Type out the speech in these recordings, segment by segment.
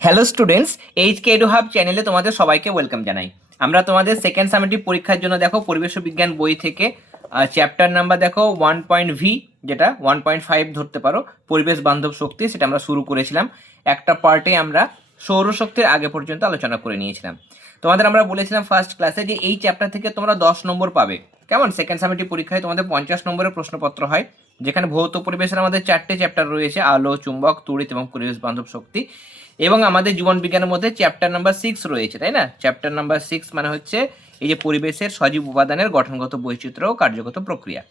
Hello students, HK edu hub চ্যানেলে তোমাদের সবাইকে ওয়েলকাম জানাই। আমরা তোমাদের সেকেন্ড সামেটিভ পরীক্ষার জন্য দেখো পরিবেশ বিজ্ঞান বই থেকে চ্যাপ্টার নাম্বার দেখো 1.V, যেটা 1.5 ধরতে পারো, পরিবেশ বান্ধব শক্তি, সেটা আমরা শুরু করেছিলাম। একটা পার্টে আমরা সৌরশক্তির আগে পর্যন্ত আলোচনা করে নিয়েছিলাম। তোমাদের আমরা বলেছিলাম ফার্স্ট ক্লাসে যে এই চ্যাপ্টার থেকে তোমরা 10 নম্বর পাবে। কেমন? সেকেন্ড সামেটিভ পরীক্ষায় তোমাদের 50 নম্বরের প্রশ্নপত্র হয়, যেখানে ভৌত পরিবেশের আমাদের 4টে চ্যাপ্টার রয়েছে: আলো, চুম্বক, তড়িৎ এবং পরিবেশ বান্ধব শক্তি। এবং আমাদের জীবন বিজ্ঞানের মধ্যে চ্যাপ্টার নাম্বার 6 রয়েছে, তাই না? চ্যাপ্টার নাম্বার 6 মানে হচ্ছে এই যে পরিবেশের সজীব উপাদানের গঠনগত বৈচিত্র্য ও কার্যগত প্রক্রিয়া।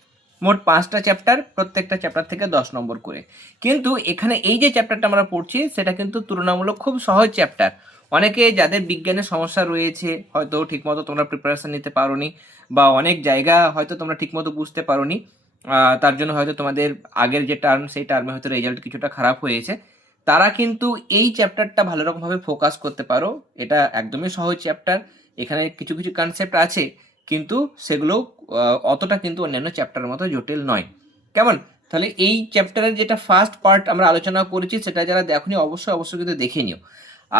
মোট 5টা চ্যাপ্টার, প্রত্যেকটা চ্যাপ্টার থেকে 10 নম্বর করে। কিন্তু এখানে এই যে চ্যাপ্টারটা আমরা পড়ছি সেটা কিন্তু তুলনামূলক খুব সহজ চ্যাপ্টার। অনেকে যাদের বিজ্ঞানের সমস্যা রয়েছে, হয়তো ঠিকমতো তোমরা প্রিপারেশন নিতে পারোনি, বা অনেক জায়গা হয়তো তোমরা ঠিকমতো বুঝতে পারোনি, তার জন্য হয়তো তোমাদের আগের যে টার্ম সেই টার্মে হয়তো রেজাল্ট কিছুটা খারাপ হয়েছে। তারা কিন্তু এই চ্যাপ্টারটা ভালো রকমভাবে ফোকাস করতে পারো। এটা একদমই সহজ চ্যাপ্টার। এখানে কিছু কিছু কনসেপ্ট আছে, কিন্তু সেগুলো অতটা কিন্তু অন্যান্য চ্যাপ্টারের মতো জটিল নয়। কেমন? তাহলে এই চ্যাপ্টারের যেটা ফার্স্ট পার্ট আমরা আলোচনা করেছি, সেটা যারা দেখোনি অবশ্যই অবশ্যই কিন্তু দেখে নিও।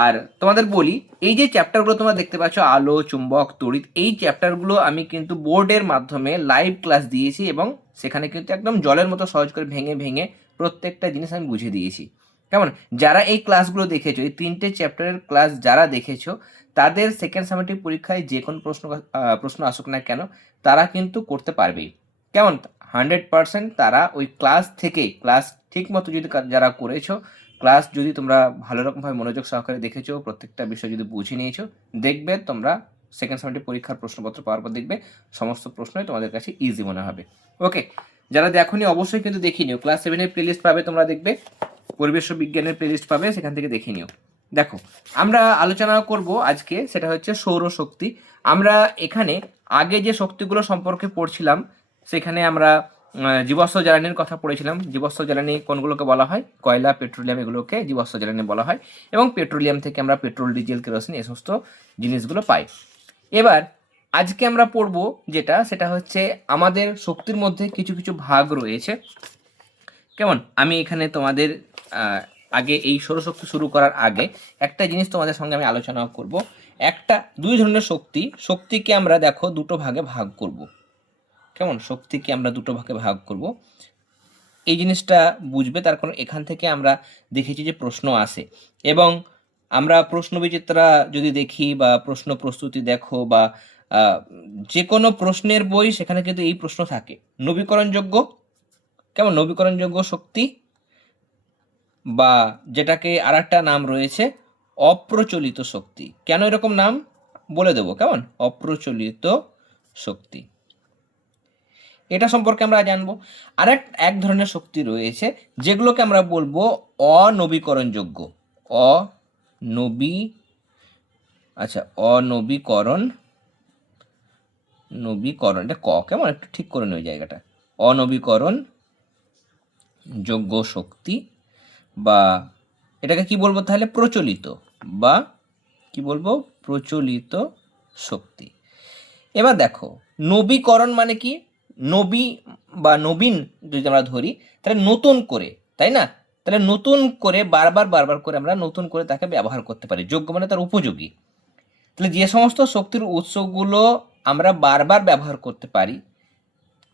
আর তোমাদের বলি, এই যে চ্যাপ্টারগুলো তোমরা দেখতে পাচ্ছ, আলো, চুম্বক, তড়িৎ, এই চ্যাপ্টারগুলো আমি কিন্তু বোর্ডের মাধ্যমে লাইভ ক্লাস দিয়েছি, এবং সেখানে কিন্তু একদম জলের মতো সহজ করে ভেঙে ভেঙে প্রত্যেকটা জিনিস আমি বুঝিয়ে দিয়েছি। কেমন? যারা এই ক্লাসগুলো দেখেছো, এই 3টে চ্যাপ্টারের ক্লাস যারা দেখেছো, তাদের সেকেন্ড সামেটিভ পরীক্ষায় যে কোনো প্রশ্ন আসুক না কেন, তারা কিন্তু করতে পারবেই। কেমন? 100% তারা ওই ক্লাস থেকে, ক্লাস ঠিক মতো যদি যারা করেছো, ক্লাস যদি তোমরা ভালো রকমভাবে মনোযোগ সহকারে দেখেছো, প্রত্যেকটা বিষয় যদি বুঝে নিয়েছো, দেখবে তোমরা সেকেন্ড সামেটিভ পরীক্ষার প্রশ্নপত্র পাওয়ার পর দেখবে সমস্ত প্রশ্নই তোমাদের কাছে ইজি মনে হবে। ওকে, যারা দেখোনি অবশ্যই কিন্তু দেখিয়ে নিও। ক্লাস 7-এর প্লেলিস্ট পাবে, তোমরা দেখবে পরিবেশ বিজ্ঞানের প্লেলিস্ট পাবে, সেখান থেকে দেখে নিও। দেখো, আমরা আলোচনা করব আজকে, সেটা হচ্ছে সৌরশক্তি। আমরা এখানে আগে যে শক্তিগুলো সম্পর্কে পড়ছিলাম, সেখানে আমরা জীবাশ্ম জ্বালানির কথা পড়েছিলাম। জীবাশ্ম জ্বালানি কোনগুলোকে বলা হয়? কয়লা, পেট্রোলিয়াম, এগুলোকে জীবাশ্ম জ্বালানি বলা হয়। এবং পেট্রোলিয়াম থেকে আমরা পেট্রোল, ডিজেল, কেরোসিন, এই সমস্ত জিনিসগুলো পাই। এবার আজকে আমরা পড়ব যেটা, সেটা হচ্ছে আমাদের শক্তির মধ্যে কিছু কিছু ভাগ রয়েছে। কেমন? আমি এখানে তোমাদের আগে এই সৌরশক্তি শুরু করার আগে একটা জিনিস তোমাদের সঙ্গে আমি আলোচনা করব। দুই ধরনের শক্তিকে আমরা দেখো দুটো ভাগে ভাগ করব। কেমন? শক্তিকে আমরা দুটো ভাগে ভাগ করব, এই জিনিসটা বুঝবে। তার কারণ এখান থেকে আমরা দেখেছি যে প্রশ্ন আসে, এবং আমরা প্রশ্ন বিচিত্রা যদি দেখি বা প্রশ্ন প্রস্তুতি দেখো, বা যে কোনো প্রশ্নের বই, সেখানে কিন্তু এই প্রশ্ন থাকে। নবীকরণযোগ্য, কেমন? নবীকরণযোগ্য শক্তি, বা যেটাকে আর একটা নাম রয়েছে অপ্রচলিত শক্তি। কেন এরকম নাম বলে দেবো, কেমন? অপ্রচলিত শক্তি, এটা সম্পর্কে আমরা জানবো। আর এক ধরনের শক্তি রয়েছে যেগুলোকে আমরা বলবো অনবীকরণযোগ্য। অনবী আচ্ছা, অনবীকরণ, নবীকরণ, এটা কেমন? একটু ঠিক করে নিই জায়গাটা। অনবীকরণ যোগ্য শক্তি, বা এটাকে কি বলবো তাহলে? প্রচলিত, বা কি বলবো? প্রচলিত শক্তি। এবার দেখো, নবীকরণ মানে কি? নবী বা নবীন যদি আমরা ধরি, তাহলে নতুন করে, তাই না? তাহলে নতুন করে বারবার বারবার করে আমরা নতুন করে তাকে ব্যবহার করতে পারি। যোগ্য মানে তার উপযোগী। তাহলে যে সমস্ত শক্তির উৎসগুলো আমরা বারবার ব্যবহার করতে পারি,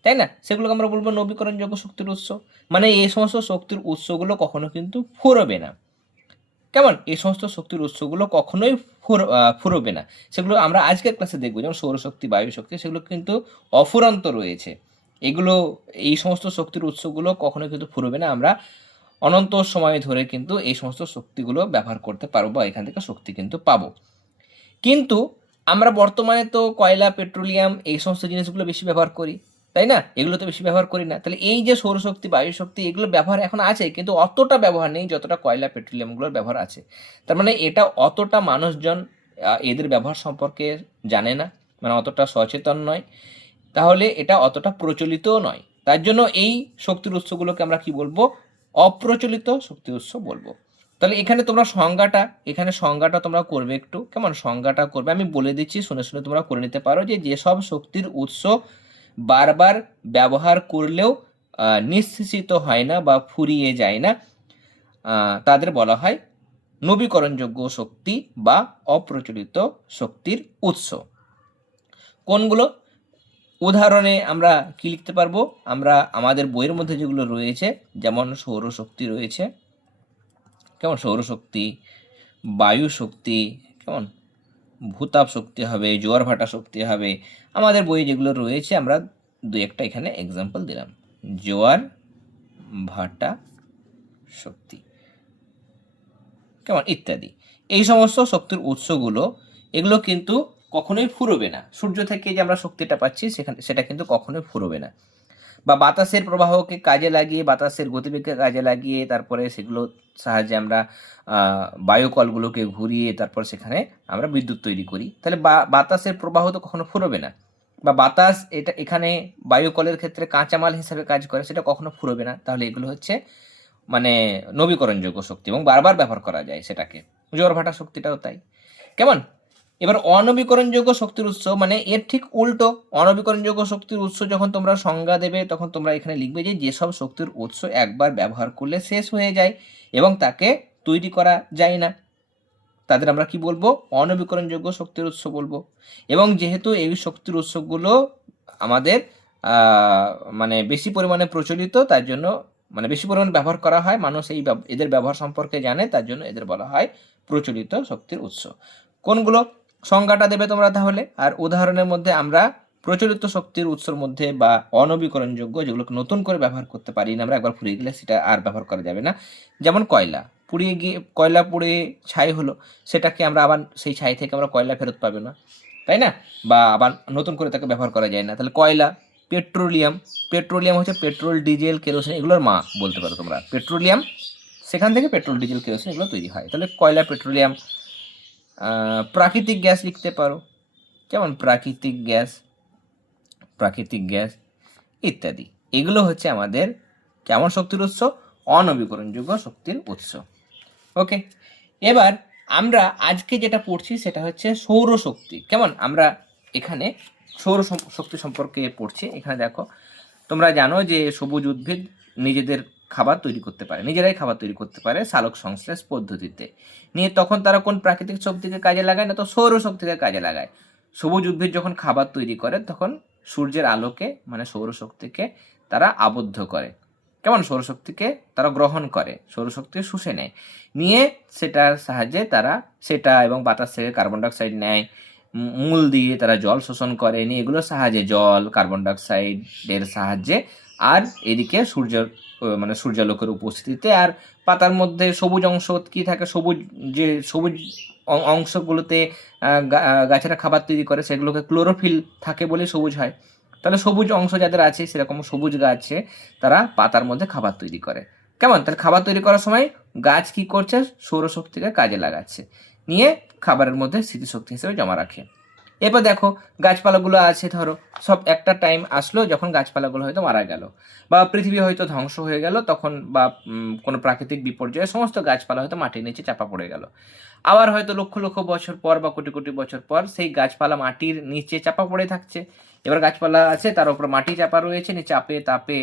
তাই না, সেগুলোকে আমরা বলবো নবীকরণযোগ্য শক্তির উৎস। মানে এই সমস্ত শক্তির উৎসগুলো কখনো কিন্তু ফুরবে না। কেমন? এই সমস্ত শক্তির উৎসগুলো কখনোই ফুরবে না। সেগুলো আমরা আজকের ক্লাসে দেখবো, যেমন সৌরশক্তি, বায়ু শক্তি, সেগুলো কিন্তু অফুরন্ত রয়েছে। এগুলো, এই সমস্ত শক্তির উৎসগুলো কখনোই কিন্তু ফুরবে না। আমরা অনন্ত সময় ধরে কিন্তু এই সমস্ত শক্তিগুলো ব্যবহার করতে পারবো, বা এখান থেকে শক্তি কিন্তু পাবো। কিন্তু আমরা বর্তমানে তো কয়লা, পেট্রোলিয়াম, এই সমস্ত জিনিসগুলো বেশি ব্যবহার করি, তাই না? এগুলো তো বেশি ব্যবহার করি না। তাহলে এই যে সৌরশক্তি, বায়ু শক্তি, এগুলো ব্যবহার এখন আছে, কিন্তু অতটা ব্যবহার নেই যতটা কয়লা, পেট্রোলিয়ামগুলোর ব্যবহার আছে। তার মানে এটা অতটা মানুষজন এদের ব্যবহার সম্পর্কে জানে না, মানে অতটা সচেতন নয়। তাহলে এটা অতটা প্রচলিতও নয়। তার জন্য এই শক্তির উৎসগুলোকে আমরা কি বলবো? অপ্রচলিত শক্তি উৎস বলবো। তাহলে এখানে তোমরা সংজ্ঞাটা তোমরা করবে একটু, কেমন? সংজ্ঞাটা করবে, আমি বলে দিচ্ছি, শুনে শুনে তোমরা করে নিতে পারো। যে যেসব শক্তির উৎস বারবার ব্যবহার করলেও নিঃশেষিত হয় না বা ফুরিয়ে যায় না, তাদের বলা হয় নবীকরণযোগ্য শক্তি বা অপ্রচলিত শক্তির উৎস। কোনগুলো? উদাহরণে আমরা কি লিখতে পারবো? আমরা আমাদের বইয়ের মধ্যে যেগুলো রয়েছে, যেমন সৌরশক্তি রয়েছে, কেমন, সৌরশক্তি, বায়ু শক্তি, কেমন, ভূতাপ শক্তি হবে, জোয়ার ভাটা শক্তি হবে। আমাদের বইয়ে যেগুলো রয়েছে আমরা দু একটা এখানে এক্সাম্পল দিলাম। জোয়ার ভাটা শক্তি, কেমন, ইত্যাদি। এই সমস্ত শক্তির উৎসগুলো, এগুলো কিন্তু কখনোই ফুরোবে না। সূর্য থেকে যে আমরা শক্তিটা পাচ্ছি সেটা কিন্তু কখনোই ফুরোবে না। বা বাতাসের প্রবাহকে কাজে লাগিয়ে, বাতাসের গতিবেগকে কাজে লাগিয়ে, তারপরে সেগুলো সাহায্যে আমরা বায়ুকলগুলোকে ঘুরিয়ে তারপর সেখানে আমরা বিদ্যুৎ তৈরি করি। তাহলে বাতাসের প্রবাহ তো কখনো ফুরোবে না। বা বাতাস এখানে বায়ুকলের ক্ষেত্রে কাঁচামাল হিসাবে কাজ করে, সেটা কখনো ফুরোবে না। তাহলে এগুলো হচ্ছে মানে নবীকরণযোগ্য শক্তি এবং বারবার ব্যবহার করা যায় সেটাকে। জোয়ার ভাটা শক্তিটাও তাই, কেমন। এবার অনবীকরণযোগ্য শক্তির উৎস মানে এর ঠিক উল্টো। অনবীকরণযোগ্য শক্তির উৎস যখন তোমরা সংজ্ঞা দেবে তখন তোমরা এখানে লিখবে যে যেসব শক্তির উৎস একবার ব্যবহার করলে শেষ হয়ে যায় এবং তাকে তৈরি করা যায় না, তাদের আমরা কি বলবো? অনবীকরণযোগ্য শক্তির উৎস বলবো। এবং যেহেতু এই শক্তির উৎসগুলো আমাদের মানে বেশি পরিমাণে প্রচলিত, তার জন্য মানে বেশি পরিমাণে ব্যবহার করা হয়, মানুষ এদের ব্যবহার সম্পর্কে জানে, তার জন্য এদের বলা হয় প্রচলিত শক্তির উৎস। কোনগুলো? সংজ্ঞাটা দেবে তোমরা তাহলে। আর উদাহরণের মধ্যে আমরা প্রচলিত শক্তির উৎসের মধ্যে বা অনবীকরণযোগ্য, যেগুলোকে নতুন করে ব্যবহার করতে পারি না আমরা, একবার ফুরিয়ে গেলে সেটা আর ব্যবহার করা যাবে না, যেমন কয়লা। পুড়িয়ে গিয়ে কয়লা পুড়ে ছাই হলো, সেটাকে আমরা আবার সেই ছাই থেকে আমরা কয়লা ফেরত পাবে না, তাই না? বা আবার নতুন করে তাকে ব্যবহার করা যায় না। তাহলে কয়লা। পেট্রোলিয়াম হচ্ছে পেট্রোল, ডিজেল, কেরোসিন, এগুলোর মা বলতে পারো তোমরা। পেট্রোলিয়াম, সেখান থেকে পেট্রোল, ডিজেল, কেরোসিন এগুলো তৈরি হয়। তাহলে কয়লা, পেট্রোলিয়াম। প্রাকৃতিক গ্যাস লিখতে পারো, যেমন প্রাকৃতিক গ্যাস ইত্যাদি। এগুলো হচ্ছে আমাদের কেমন শক্তির উৎস? অনবীকরণযোগ্য শক্তির উৎস। ওকে, এবার আমরা আজকে যেটা পড়ছি সেটা হচ্ছে সৌরশক্তি। কেমন, আমরা এখানে সৌর শক্তি সম্পর্কে পড়ছি। এখানে দেখো, তোমরা জানো যে সবুজ উদ্ভিদ নিজেদের খাবার তৈরি করতে পারে, নিজেরাই খাবার তৈরি করতে পারে সালোক সংশ্লেষ পদ্ধতিতে। নিয়ে তখন তারা কোন প্রাকৃতিক শক্তিকে কাজে লাগায়? না তো সৌরশক্তিকে কাজে লাগায়। সবুজ উদ্ভিদ যখন খাবার তৈরি করে তখন সূর্যের আলোকে মানে সৌরশক্তিকে তারা আবদ্ধ করে, কেমন, সৌরশক্তিকে তারা গ্রহণ করে, সৌরশক্তি শুষে নেয়। নিয়ে সেটার সাহায্যে তারা সেটা এবং বাতাস থেকে কার্বন ডাইঅক্সাইড নেয়, মূল দিয়ে তারা জল শোষণ করে, নিয়ে এগুলোর সাহায্যে, জল, কার্বন ডাইঅক্সাইডের সাহায্যে, আর এদিকে মানে সূর্যালোকের উপস্থিতিতে আর পাতার মধ্যে সবুজ অংশ কি থাকে, সবুজ অংশগুলোতে গাছেরা খাবার তৈরি করে, সেগুলোকে ক্লোরোফিল থাকে বলে সবুজ হয়। তাহলে সবুজ অংশ যাদের আছে, সেরকম সবুজ গাছে তারা পাতার মধ্যে খাবার তৈরি করে, কেমন। তাহলে খাবার তৈরি করার সময় গাছ কি করছে? সৌরশক্তিকে কাজে লাগাচ্ছে, নিয়ে খাবারের মধ্যে স্মৃতিশক্তি হিসেবে জমা রাখে। এরপর দেখো, গাছপালাগুলো আছে, ধরো সব একটা টাইম আসলো যখন গাছপালাগুলো হয়তো মারা গেল, বা পৃথিবী হয়তো ধ্বংস হয়ে গেল তখন, বা কোনো প্রাকৃতিক বিপর্যয়ে সমস্ত গাছপালা হয়তো মাটির নিচে চাপা পড়ে গেল। আবার হয়তো লক্ষ লক্ষ বছর পর বা কোটি কোটি বছর পর সেই গাছপালা মাটির নিচে চাপা পড়ে থাকছে। এবার গাছপালা আছে, তার উপর মাটি চাপা রয়েছে, চাপে তাপে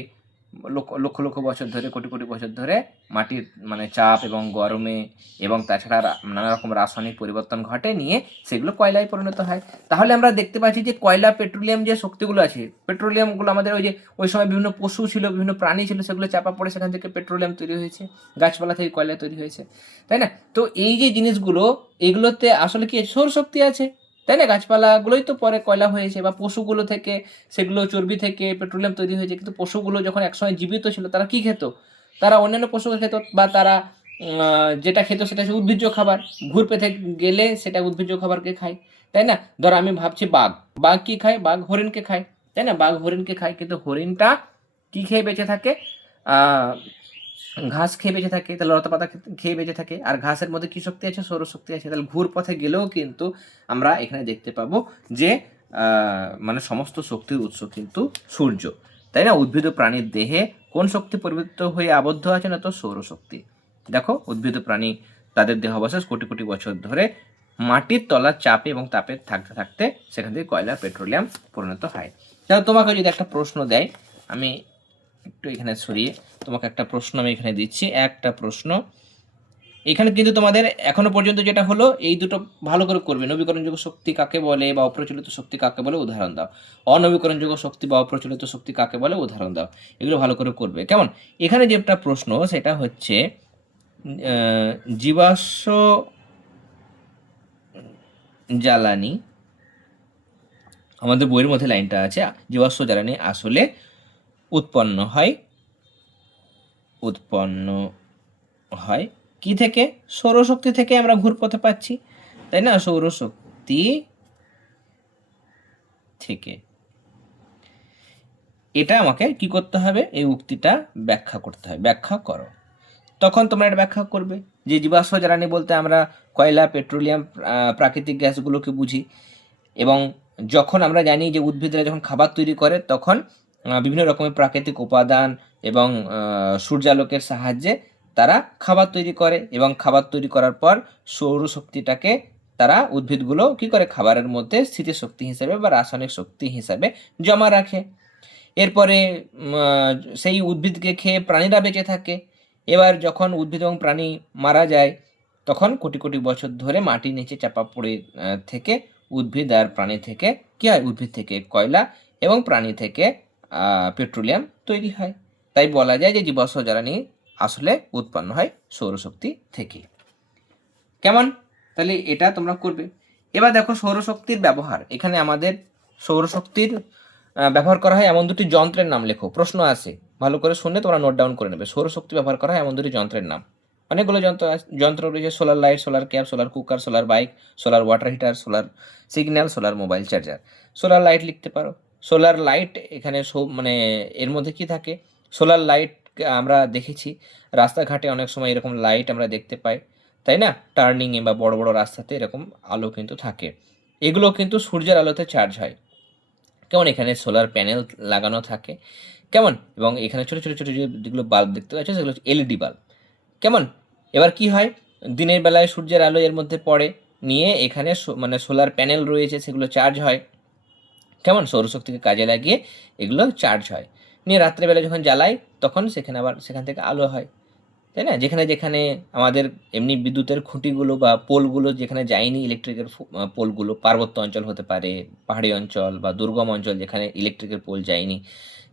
লক্ষ লক্ষ বছর ধরে, কোটি কোটি বছর ধরে মাটির মানে চাপ এবং গরমে এবং তাছাড়া নানা রকম রাসায়নিক পরিবর্তন ঘটে, নিয়ে সেগুলো কয়লায় পরিণত হয়। তাহলে আমরা দেখতে পাচ্ছি যে কয়লা, পেট্রোলিয়াম যে শক্তিগুলো আছে, পেট্রোলিয়ামগুলো আমাদের ওই সময় বিভিন্ন পশু ছিল, বিভিন্ন প্রাণী ছিল, সেগুলো চাপা পড়ে সেখান থেকে পেট্রোলিয়াম তৈরি হয়েছে, গাছপালা থেকে কয়লা তৈরি হয়েছে, তাই না? তো এই যে জিনিসগুলো, এগুলোতে আসলে কি সৌরশক্তি আছে, তাই না? গাছপালাগুলোই তো পরে কয়লা হয়েছে, বা পশুগুলো থেকে, সেগুলো চর্বি থেকে পেট্রোলিয়াম তৈরি হয়েছে। কিন্তু পশুগুলো যখন একসময় জীবিত ছিল তারা কি খেত? তারা অন্যান্য পশু খেত, বা তারা যেটা খেত সেটা হচ্ছে উদ্ভিজ্জ খাবার। ঘুর পেতে গেলে সেটা উদ্ভিজ্জ খাবারকে খায়, তাই না? ধরো আমি ভাবছি বাঘ কি খায়? বাঘ হরিণকে খায়, তাই না? বাঘ হরিণকে খায়, কিন্তু হরিণটা কি খেয়ে বেঁচে থাকে? ঘাস খেয়ে বেঁচে থাকে, তাহলে লতাপাতা খেয়ে বেঁচে থাকে। আর ঘাসের মধ্যে কি শক্তি আছে? সৌরশক্তি আছে। তাহলে ঘুর পথে গেলেও কিন্তু আমরা এখানে দেখতে পাবো যে মানে সমস্ত শক্তির উৎস কিন্তু সূর্য, তাই না? উদ্ভিদ ও প্রাণীর দেহে কোন শক্তি পরিবর্তিত হয়ে আবদ্ধ আছে? না তো সৌরশক্তি। দেখো, উদ্ভিদ ও প্রাণী তাদের দেহাবশেষ কোটি কোটি বছর ধরে মাটির তলার চাপে এবং তাপে থাকতে থাকতে সেখান থেকে কয়লা, পেট্রোলিয়াম পরিণত হয়। তাহলে তোমাকে যদি একটা প্রশ্ন দেয়, আমি একটু এখানে সরিয়ে তোমাকে একটা প্রশ্ন আমি এখানে দিচ্ছি। একটা প্রশ্ন, এখানে কিন্তু তোমাদের এখনো পর্যন্ত যেটা হলো এই দুটো ভালো করে করবে, নবীকরণযোগ্য শক্তি কাকে বলে বা অপ্রচলিত শক্তি কাকে বলে উদাহরণ দাও, অনবীকরণযোগ্য শক্তি বা অপ্রচলিত শক্তি কাকে বলে উদাহরণ দাও, এগুলো ভালো করে করবে। কেমন? এখানে যেটা প্রশ্ন সেটা হচ্ছে জীবাশ্ম জ্বালানি, আমাদের বইয়ের মধ্যে লাইনটা আছে, জীবাশ্ম জ্বালানি আসলে উৎপন্ন হয় কি থেকে? সৌরশক্তি থেকে আমরা ঘুরপথে পাচ্ছি, তাই না? সৌরশক্তি থেকে। এটা আমাকে কি করতে হবে? এই উক্তিটা ব্যাখ্যা করতে হবে। ব্যাখ্যা করো। তখন তোমরা এটা ব্যাখ্যা করবে যে জীবাশ্ম জ্বালানি বলতে আমরা কয়লা, পেট্রোলিয়াম, প্রাকৃতিক গ্যাসগুলোকে বুঝি। এবং যখন আমরা জানি যে উদ্ভিদরা যখন খাবার তৈরি করে তখন বিভিন্ন রকমের প্রাকৃতিক উপাদান এবং সূর্যালোকের সাহায্যে তারা খাবার তৈরি করে, এবং খাবার তৈরি করার পর সৌরশক্তিটাকে তারা উদ্ভিদগুলো কি করে? খাবারের মধ্যে স্থিতিশক্তি হিসেবে বা রাসায়নিক শক্তি হিসাবে জমা রাখে। এরপরে সেই উদ্ভিদকে খেয়ে প্রাণীরা বেঁচে থাকে। এবার যখন উদ্ভিদ এবং প্রাণী মারা যায় তখন কোটি কোটি বছর ধরে মাটির নিচে চাপা পড়ে থেকে উদ্ভিদ আর প্রাণী থেকে কী হয়? উদ্ভিদ থেকে কয়লা এবং প্রাণী থেকে পেট্রোলিয়াম তৈরি হয়। তাই বলা যায় যে জীবাশ্ম জ্বালানি আসলে উৎপন্ন হয় সৌরশক্তি থেকে। কেমন? তাহলে এটা তোমরা করবে। এবার দেখো সৌরশক্তির ব্যবহার। এখানে আমাদের সৌরশক্তির ব্যবহার করা হয় এমন দুটি যন্ত্রের নাম লেখো। প্রশ্ন আছে, ভালো করে শুনে তোমরা নোট ডাউন করে নেবে। সৌরশক্তি ব্যবহার করা হয় এমন দুটি যন্ত্রের নাম। অনেকগুলো যন্ত্র রয়েছে, solar light, solar cap, solar cooker, solar bike, solar water heater, solar signal, solar mobile charger. Solar light লিখতে পারো। সোলার লাইট এখানে মানে এর মধ্যে কি থাকে? সোলার লাইট আমরা দেখেছি রাস্তাঘাটে অনেক সময় এরকম লাইট আমরা দেখতে পাই, তাই না? টার্নিংয়ে বা বড় বড় রাস্তাতে এরকম আলো কিন্তু থাকে। এগুলো কিন্তু সূর্যের আলোতে চার্জ হয়। কেমন? এখানে সোলার প্যানেল লাগানো থাকে। কেমন? এবং এখানে ছোটো ছোটো ছোটো যেগুলো বাল্ব দেখতে পাচ্ছ সেগুলো হচ্ছে এলইডি বাল্ব। কেমন? এবার কি হয়? দিনের বেলায় সূর্যের আলো এর মধ্যে পড়ে, নিয়ে এখানে মানে সোলার প্যানেল রয়েছে সেগুলো চার্জ হয়। কেমন? সৌরশক্তিকে কাজে লাগিয়ে এগুলো চার্জ হয়, নিয়ে রাত্রেবেলা যখন জ্বালাই তখন সেখান থেকে আলো হয়, তাই না? যেখানে যেখানে আমাদের এমনি বিদ্যুতের খুঁটিগুলো বা পোলগুলো যেখানে যায়নি, ইলেকট্রিকের পোলগুলো পার্বত্য অঞ্চল হতে পারে, পাহাড়ি অঞ্চল বা দুর্গম অঞ্চল যেখানে ইলেকট্রিকের পোল যায়নি,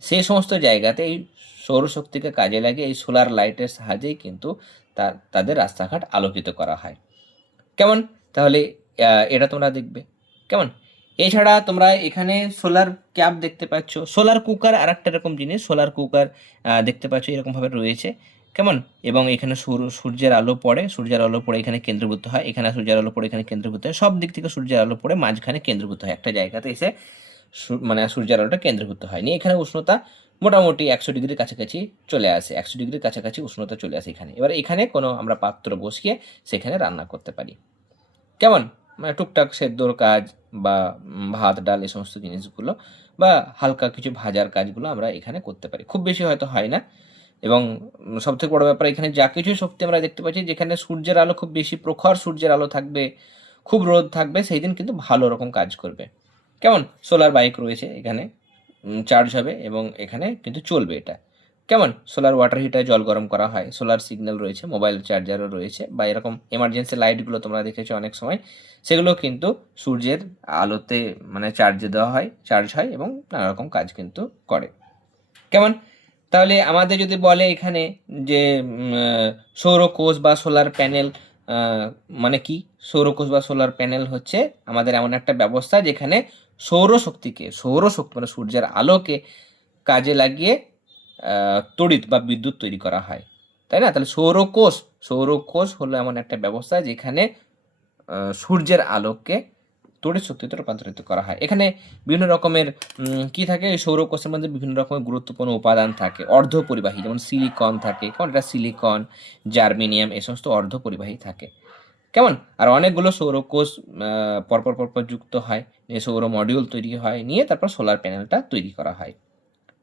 সেই সমস্ত জায়গাতে এই সৌরশক্তিকে কাজে লাগিয়ে এই সোলার লাইটের সাহায্যেই কিন্তু তাদের রাস্তাঘাট আলোকিত করা হয়। কেমন? তাহলে এটা তোমরা দেখবে। কেমন? এছাড়া তোমরা এখানে সোলার ক্যাপ দেখতে পাচ্ছ, সোলার কুকার আর একটা এরকম জিনিস, সোলার কুকার দেখতে পাচ্ছ এরকমভাবে রয়েছে। কেমন? এবং এখানে সূর্যের আলো পড়ে, সূর্যের আলো পড়ে এখানে কেন্দ্রীভূত হয়, এখানে সূর্যের আলো পড়ে এখানে কেন্দ্রীভূত হয়, সব দিক থেকে সূর্যের আলো পড়ে মাঝখানে কেন্দ্রীভূত হয়, একটা জায়গাতে এসে মানে সূর্যের আলোটা কেন্দ্রীভূত হয়, নিয়ে এখানে উষ্ণতা মোটামুটি 100 ডিগ্রির কাছাকাছি চলে আসে, 100 ডিগ্রির কাছাকাছি উষ্ণতা চলে আসে এখানে। এবার এখানে কোনো আমরা পাত্র বসিয়ে সেখানে রান্না করতে পারি। কেমন? মানে টুকটাক সেদ্ধর কাজ বা ভাত ডাল এই সমস্ত জিনিসগুলো বা হালকা কিছু ভাজার কাজগুলো আমরা এখানে করতে পারি। খুব বেশি হয়তো হয় না। এবং সবথেকে বড় ব্যাপার, এখানে যা কিছু শক্তি আমরা দেখতে পাচ্ছি, যেখানে সূর্যের আলো খুব বেশি প্রখর সূর্যের আলো থাকবে, খুব রোদ থাকবে, সেই দিন কিন্তু ভালো রকম কাজ করবে। কেমন? সোলার বাইক রয়েছে এখানে, চার্জ হবে এবং এখানে কিন্তু চলবে এটা। কেমন? সোলার ওয়াটার হিটারে জল গরম করা হয়, সোলার সিগন্যাল রয়েছে, মোবাইল চার্জারও রয়েছে, বা এরকম এমার্জেন্সি লাইটগুলো তোমরা দেখেছো অনেক সময়, সেগুলো কিন্তু সূর্যের আলোতে মানে চার্জ হয় এবং নানা রকম কাজ কিন্তু করে। কেমন? তাহলে আমাদের যদি বলে এখানে যে সৌরকোষ বা সোলার প্যানেল মানে কি? সৌরকোষ বা সোলার প্যানেল হচ্ছে আমাদের এমন একটা ব্যবস্থা যেখানে সৌরশক্তি মানে সূর্যের আলোকে কাজে লাগিয়ে তড়িৎ বা বিদ্যুৎ তৈরি করা হয়, তাই না? তাহলে সৌরকোষ হলো এমন একটা ব্যবস্থা যেখানে সূর্যের আলোকে তড়িৎ শক্তিতে রূপান্তরিত করা হয়। এখানে বিভিন্ন রকমের কি থাকে? এই সৌরকোষের মধ্যে বিভিন্ন রকমের গুরুত্বপূর্ণ উপাদান থাকে, অর্ধপরিবাহী, যেমন সিলিকন থাকে। কেমন? এটা সিলিকন, জার্মেনিয়াম, এই সমস্ত অর্ধপরিবাহী থাকে। কেমন? আর অনেকগুলো সৌরকোষ পরপর যুক্ত হয়, নিয়ে সৌর মডিউল তৈরি হয়, নিয়ে তারপর সোলার প্যানেলটা তৈরি করা হয়।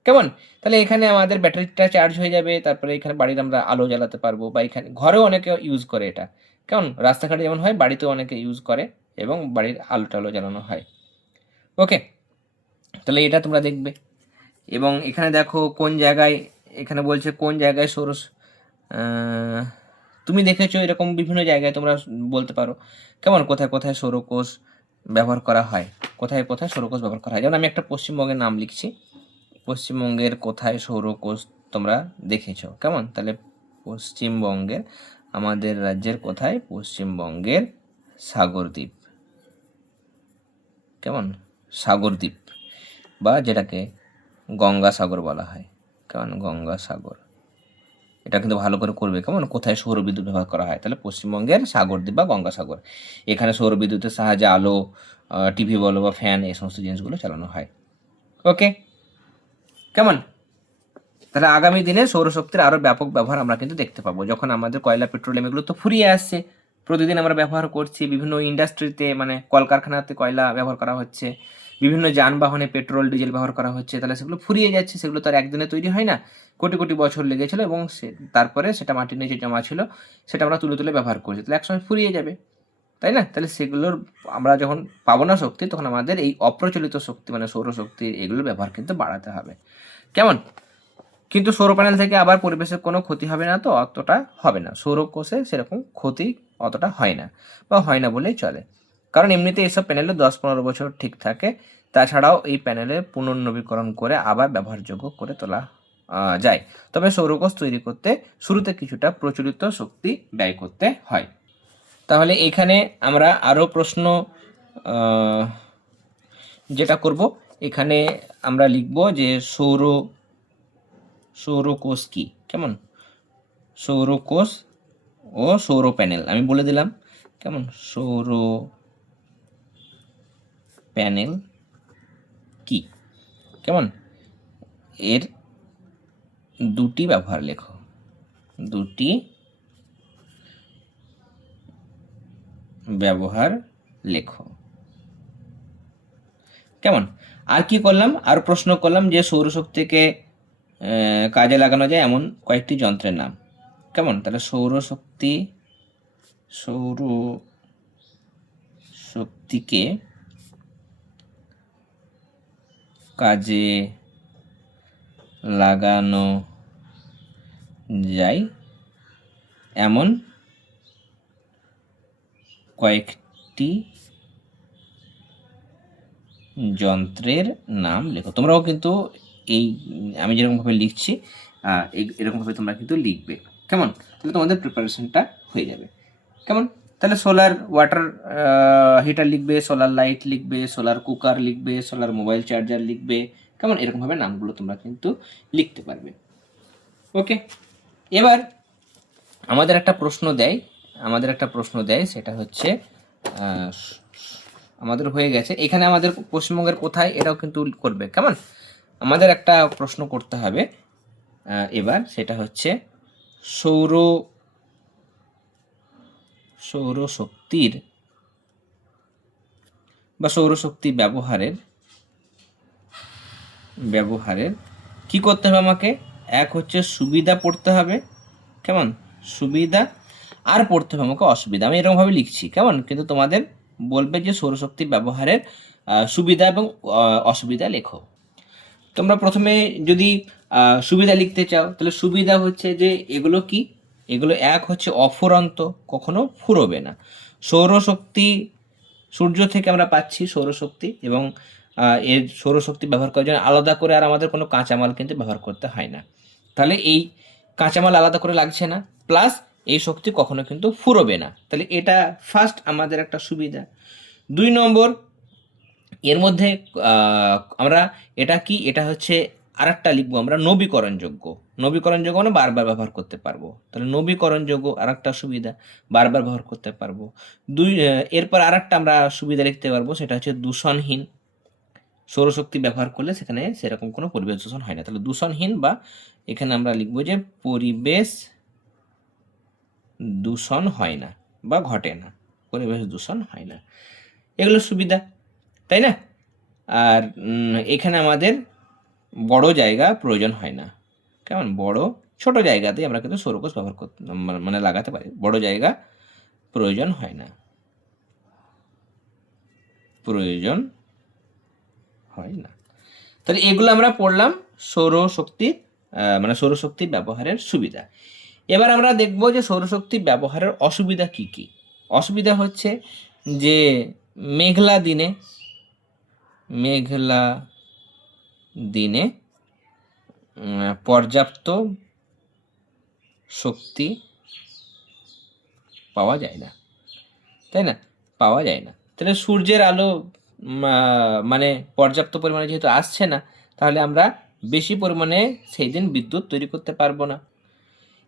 কেমন? তাহলে এখানে আমাদের ব্যাটারিটা চার্জ হয়ে যাবে, তারপরে এখানে বাড়ির আমরা আলো জ্বালাতে পারবো, বা এখানে ঘরেও অনেকে ইউজ করে এটা। কেমন? রাস্তাঘাটে যেমন হয়, বাড়িতেও অনেকে ইউজ করে এবং বাড়ির আলো টালো জ্বালানো হয়। ওকে, তাহলে এটা তোমরা দেখবে। এবং এখানে দেখো কোন জায়গায়, এখানে বলছে কোন জায়গায় তুমি দেখেছো এরকম বিভিন্ন জায়গায়, তোমরা বলতে পারো কেমন কোথায় কোথায় সৌরকোষ ব্যবহার করা হয়, কোথায় কোথায় সৌরকোষ ব্যবহার করা হয়। যেমন আমি একটা পশ্চিমবঙ্গের নাম লিখছি, পশ্চিমবঙ্গের কোথায় সৌরকোষ তোমরা দেখেছো, কেমন? তাহলে পশ্চিমবঙ্গের, আমাদের রাজ্যের কোথায়? পশ্চিমবঙ্গের সাগরদ্বীপ, কেমন? সাগরদ্বীপ, বা যেটাকে গঙ্গাসাগর বলা হয়, কেমন? গঙ্গাসাগর। এটা কিন্তু ভালো করে করবে, কেমন? কোথায় সৌরবিদ্যুৎ ব্যবহার করা হয়, তাহলে পশ্চিমবঙ্গের সাগরদ্বীপ বা গঙ্গাসাগর। এখানে সৌরবিদ্যুতের সাহায্যে আলো, টিভি বলো বা ফ্যান, এই সমস্ত জিনিসগুলো চালানো হয়। ওকে, কেমন? তাহলে আগামী দিনে সৌরশক্তির আরও ব্যাপক ব্যবহার আমরা কিন্তু দেখতে পাবো, যখন আমাদের কয়লা পেট্রোলিয়াম এগুলো তো ফুরিয়ে আসছে, প্রতিদিন আমরা ব্যবহার করছি, বিভিন্ন ইন্ডাস্ট্রিতে মানে কলকারখানাতে কয়লা ব্যবহার করা হচ্ছে, বিভিন্ন যানবাহনে পেট্রোল ডিজেল ব্যবহার করা হচ্ছে, তাহলে সেগুলো ফুরিয়ে যাচ্ছে, সেগুলো তো আর একদিনে তৈরি হয় না, কোটি কোটি বছর লেগেছিল, এবং তারপরে সেটা মাটির নিচে জমা ছিল, সেটা আমরা তুলে তুলে ব্যবহার করছি, তাহলে একসময় ফুরিয়ে যাবে, তাই না? তাহলে সেগুলোর আমরা যখন পাবো না শক্তি, তখন আমাদের এই অপ্রচলিত শক্তি মানে সৌরশক্তি এগুলোর ব্যবহার কিন্তু বাড়াতে হবে, কেমন? কিন্তু সৌর প্যানেল থেকে আবার পরিবেশের কোনো ক্ষতি হবে না, তো অতটা হবে না, সৌরকোষে সেরকম ক্ষতি অতটা হয় না, বা হয় না বলেই চলে, কারণ এমনিতে এইসব প্যানেলে 10-15 বছর ঠিক থাকে। তাছাড়াও এই প্যানেলে পুনর্নবীকরণ করে আবার ব্যবহারযোগ্য করে তোলা যায়। তবে সৌরকোষ তৈরি করতে শুরুতে কিছুটা প্রচলিত শক্তি ব্যয় করতে হয়। তাহলে এখানে আমরা আরও প্রশ্ন যেটা করব, এখানে আমরা লিখব যে সৌরকোষ কি, কেমন? সৌরকোষ ও সৌর প্যানেল আমি বলে দিলাম, কেমন? সৌর প্যানেল কি, কেমন? এর দুটি ব্যবহার লেখো, দুটি ব্যবহার লেখো, কেমন? আর কি করলাম, আর প্রশ্ন করলাম যে সৌরশক্তিকে কাজে লাগানো যায় এমন কয়েকটি যন্ত্রের নাম, কেমন? তাহলে সৌরশক্তিকে কাজে লাগানো যায় এমন কয়েকটি যন্ত্রের নাম লেখো। তোমরাও কিন্তু এই আমি যেরকমভাবে লিখছি এরকমভাবে তোমরা কিন্তু লিখবে, কেমন? তাহলে তোমাদের প্রিপারেশনটা হয়ে যাবে, কেমন? তাহলে সোলার ওয়াটার হিটার লিখবে, সোলার লাইট লিখবে, সোলার কুকার লিখবে, সোলার মোবাইল চার্জার লিখবে, কেমন? এরকমভাবে নামগুলো তোমরা কিন্তু লিখতে পারবে। ওকে, এবার আমাদের একটা প্রশ্ন দেয়, সেটা হচ্ছে আমাদের হয়ে গেছে, এখানে আমাদের পশ্চিমবঙ্গের কোথায় এটাও কিন্তু করবে, কেমন? আমাদের একটা প্রশ্ন করতে হবে এবার, সেটা হচ্ছে সৌরশক্তির বা সৌরশক্তি ব্যবহারের কি করতে হবে আমাকে? এক হচ্ছে সুবিধা পড়তে হবে, কেমন? সুবিধা, আর পড়তে হবে আমাকে অসুবিধা। আমি এরকমভাবে লিখছি, কেমন? কিন্তু তোমাদের বলবে যে সৌরশক্তি ব্যবহারের সুবিধা এবং অসুবিধা লেখো। তোমরা প্রথমে যদি সুবিধা লিখতে চাও, তাহলে সুবিধা হচ্ছে যে এগুলো কি, এগুলো এক হচ্ছে অফুরন্ত, কখনো ফুরোবে না। সৌরশক্তি সূর্য থেকে আমরা পাচ্ছি সৌরশক্তি, এবং এর সৌরশক্তি ব্যবহার করার জন্য আলাদা করে আর আমাদের কোনো কাঁচামাল কিন্তু ব্যবহার করতে হয় না, তাহলে এই কাঁচামাল আলাদা করে লাগছে না, প্লাস এই শক্তি কখনো কিন্তু ফুরোবে না, তাহলে এটা ফার্স্ট আমাদের একটা সুবিধা। 2 নম্বর, এর মধ্যে আমরা এটা কি, এটা হচ্ছে আর একটা লিখবো আমরা নবীকরণযোগ্য মানে বারবার ব্যবহার করতে পারবো, তাহলে নবীকরণযোগ্য আর একটা সুবিধা, বারবার ব্যবহার করতে পারবো। এরপর আর একটা আমরা সুবিধা লিখতে পারবো, সেটা হচ্ছে দূষণহীন। সৌরশক্তি ব্যবহার করলে সেখানে সেরকম কোনো পরিবেশ দূষণ হয় না, তাহলে দূষণহীন, বা এখানে আমরা লিখবো যে পরিবেশ দূষণ হয় না বা ঘটে না, পরিবেশ দূষণ হয় না, এগুলো সুবিধা, তাই না? আর এখানে আমাদের বড় জায়গা প্রয়োজন হয় না, কেমন? ছোট জায়গাতেই আমরা কিন্তু সৌরকোষ ব্যবহার করতে মানে লাগাতে পারি, বড় জায়গা প্রয়োজন হয় না, তাহলে এগুলো আমরা পড়লাম সৌরশক্তি মানে সৌরশক্তি ব্যবহারের সুবিধা। এবার আমরা দেখব যে সৌরশক্তি ব্যবহারের অসুবিধা কি কি। অসুবিধা হচ্ছে যে মেঘলা দিনে পর্যাপ্ত শক্তি পাওয়া যায় না, তাই না? পাওয়া যায় না। তাহলে সূর্যের আলো মানে পর্যাপ্ত পরিমাণে যেহেতু আসছে না, তাহলে আমরা বেশি পরিমাণে সেই দিন বিদ্যুৎ তৈরি করতে পারবো না।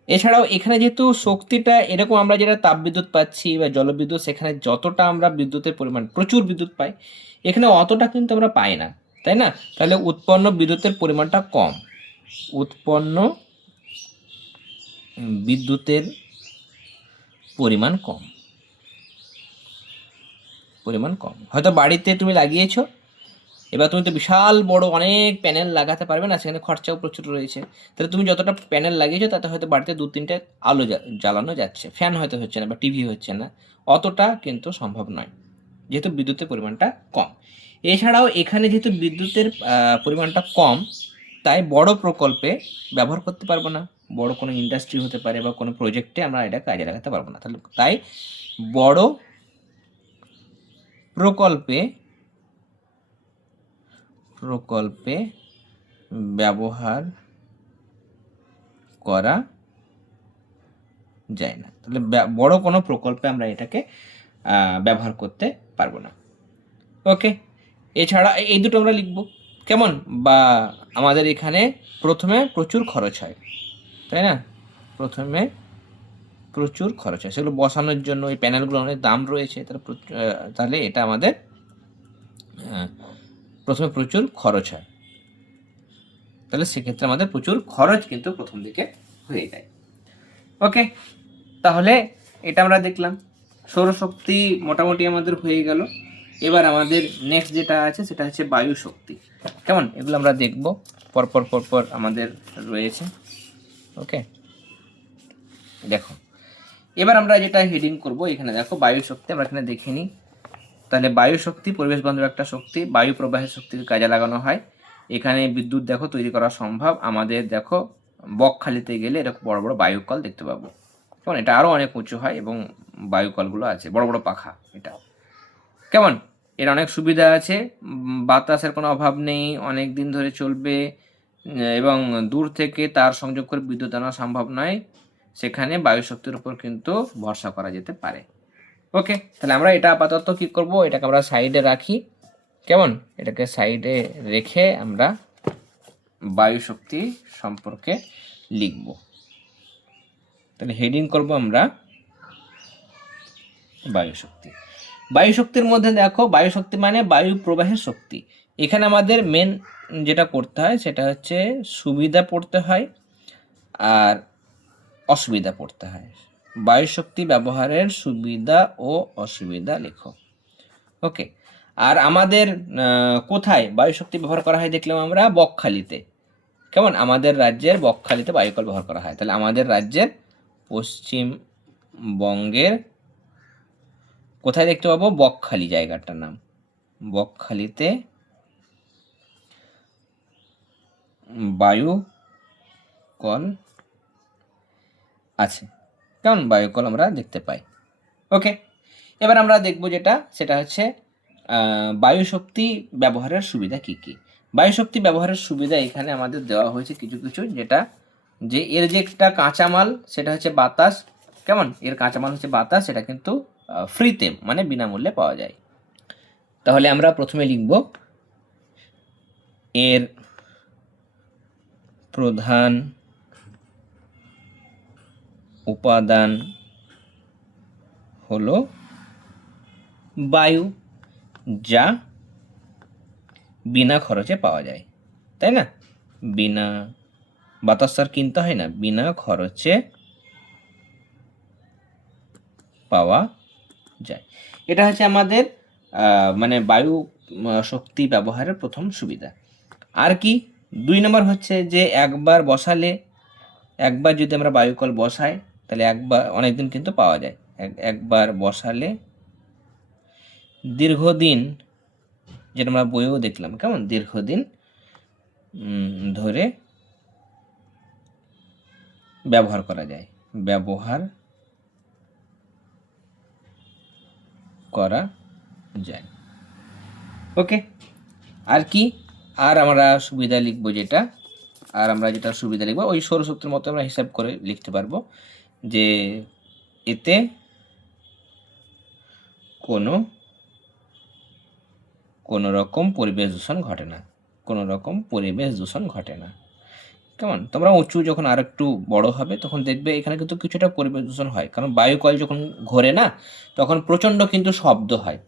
এছাড়াও এখানে যেহেতু শক্তিটা এরকম, আমরা যেটা তাপবিদ্যুৎ পাচ্ছি বা জলবিদ্যুৎ, সেখানে যতটা আমরা বিদ্যুতের পরিমাণ প্রচুর বিদ্যুৎ পাই, এখানে অতটা কিন্তু আমরা পাই না, তাই না? তাহলে উৎপন্ন বিদ্যুতের পরিমাণটা কম। উৎপন্ন বিদ্যুতের পরিমাণ কম। হয়তো বাড়িতে তুমি লাগিয়েছো, এবার তুমি তো বিশাল বড় অনেক প্যানেল লাগাতে পারবে না, সেখানে খরচাও প্রচুর রয়েছে। তাহলে তুমি যতটা প্যানেল লাগিয়েছো তাতে হয়তো বাড়িতে 2-3টে আলো জ্বালানো যাচ্ছে, ফ্যান হয়তো হচ্ছে না বা টিভি হচ্ছে না, অতটা কিন্তু সম্ভব নয় যেহেতু বিদ্যুতের পরিমাণটা কম। এছাড়াও এখানে যেহেতু বিদ্যুতের পরিমাণটা কম, তাই বড় প্রকল্পে ব্যবহার করতে পারবো না। বড় কোনো ইন্ডাস্ট্রি হতে পারে বা কোনো প্রজেক্টে আমরা এটা কাজে লাগাতে পারবো না। তাই বড় প্রকল্পে ব্যবহার করা যায় না। তাহলে বড় কোনো প্রকল্পে আমরা এটাকে ব্যবহার করতে পারবো না। ওকে, এছাড়া এই দুটো আমরা লিখব কেমন, বা আমাদের এখানে প্রথমে প্রচুর খরচ হয়, তাই না? প্রথমে প্রচুর খরচ হয়, সেগুলো বসানোর জন্য এই প্যানেলগুলো অনেক দাম রয়েছে, তাহলে এটা আমাদের প্রথমে প্রচুর খরচ হয়। তাহলে সেক্ষেত্রে আমাদের প্রচুর খরচ কিন্তু প্রথম দিকে হয়ে যায়। ওকে, তাহলে এটা আমরা দেখলাম সৌরশক্তি মোটামুটি আমাদের হয়ে গেল। এবার আমাদের নেক্সট যেটা আছে সেটা হচ্ছে বায়ু শক্তি। কেমন, এগুলো আমরা দেখব পরপর আমাদের রয়েছে। ওকে, দেখো এবার আমরা যেটা হেডিং করব, এখানে দেখো বায়ু শক্তি আমরা এখানে দেখে নিই। তাহলে বায়ু শক্তি পরিবেশ বান্ধব একটা শক্তি, বায়ু প্রবাহের শক্তিকে কাজে লাগানো হয়। এখানে বিদ্যুৎ দেখো তৈরি করা সম্ভব। আমাদের দেখো বকখালিতে গেলে এরকম বড় বড় বায়ুকল দেখতে পাবো। কেমন, এটা আরও অনেক উঁচু হয় এবং বায়ুকলগুলো আছে, বড় বড় পাখা এটা। কেমন, এর অনেক সুবিধা আছে, বাতাসের কোনো অভাব নেই, অনেক দিন ধরে চলবে এবং দূর থেকে তার সংযোগ করে বিদ্যুৎ আনা সম্ভব নয়, সেখানে বায়ু শক্তির উপর কিন্তু ভরসা করা যেতে পারে। ওকে, তাহলে আমরা এটা আপাতত কি করব, এটাকে আমরা সাইডে রাখি। কেমন, এটাকে সাইডে রেখে আমরা বায়ু শক্তি সম্পর্কে লিখব। তাহলে হেডিং করব আমরা বায়ু শক্তি। বায়ু শক্তির মধ্যে দেখো, বায়ু শক্তি মানে বায়ু প্রবাহের শক্তি। এখানে আমাদের মেন যেটা করতে হয় সেটা হচ্ছে সুবিধা পড়তে হয় আর অসুবিধা পড়তে হয়। বায়ু শক্তি ব্যবহারের সুবিধা ও অসুবিধা লেখো। ওকে, আর আমাদের কোথায় বায়ু শক্তি ব্যবহার করা হয় দেখলাম আমরা বকখালিতে। কেমন, আমাদের রাজ্যের বকখালিতে বায়ুকল ব্যবহার করা হয়। তাহলে আমাদের রাজ্যের পশ্চিমবঙ্গের কোথায় দেখতে পাবো, বকখালি জায়গাটার নাম, বকখালিতে বায়ুকল আছে। কেমন, বায়ুকল আমরা দেখতে পাই। ওকে, এবার আমরা দেখব যেটা সেটা হচ্ছে বায়ু শক্তি ব্যবহারের সুবিধা কি কি। বায়ু শক্তি ব্যবহারের সুবিধা এখানে আমাদের দেওয়া হয়েছে কিছু কিছু, যেটা যে এর যে একটা কাঁচামাল সেটা হচ্ছে বাতাস। কেমন, এর কাঁচামাল হচ্ছে বাতাস, সেটা কিন্তু ফ্রিতে মানে বিনামূল্যে পাওয়া যায়। তাহলে আমরা প্রথমে লিখব এর প্রধান উপাদান হলো বায়ু, যা বিনা খরচে পাওয়া যায়, তাই না? বিনা বাতাস আর কিনতে হয় না, বিনা খরচে পাওয়া যায়। এটা হচ্ছে আমাদের মানে বায়ু শক্তি ব্যবহারের প্রথম সুবিধা। আর কি, 2 নম্বর হচ্ছে যে একবার যদি আমরা বায়ুকল বসাই, তাহলে একবার অনেকদিন কিন্তু পাওয়া যায়। একবার বসালে দীর্ঘদিন, যেটা আমরা বইয়েও দেখলাম, কেমন দীর্ঘদিন ধরে ব্যবহার করা যায়, ব্যবহার করা যায়। ওকে, আর কি, আর আমরা সুবিধা লিখবো যেটা, সুবিধা লিখবো ওই সৌরশক্তির মতো আমরা হিসাব করে লিখতে পারবো যে এতে কোনো রকম পরিবেশ দূষণ ঘটে না, কোনো রকম পরিবেশ দূষণ ঘটে না। কেমন, তোমরা উঁচু যখন আর একটু বড় হবে তখন দেখবে এখানে কিন্তু কিছুটা পরিবেশ দূষণ হয়, কারণ বায়ু কয়েল যখন ঘোরে না তখন প্রচণ্ড কিন্তু শব্দ হয়।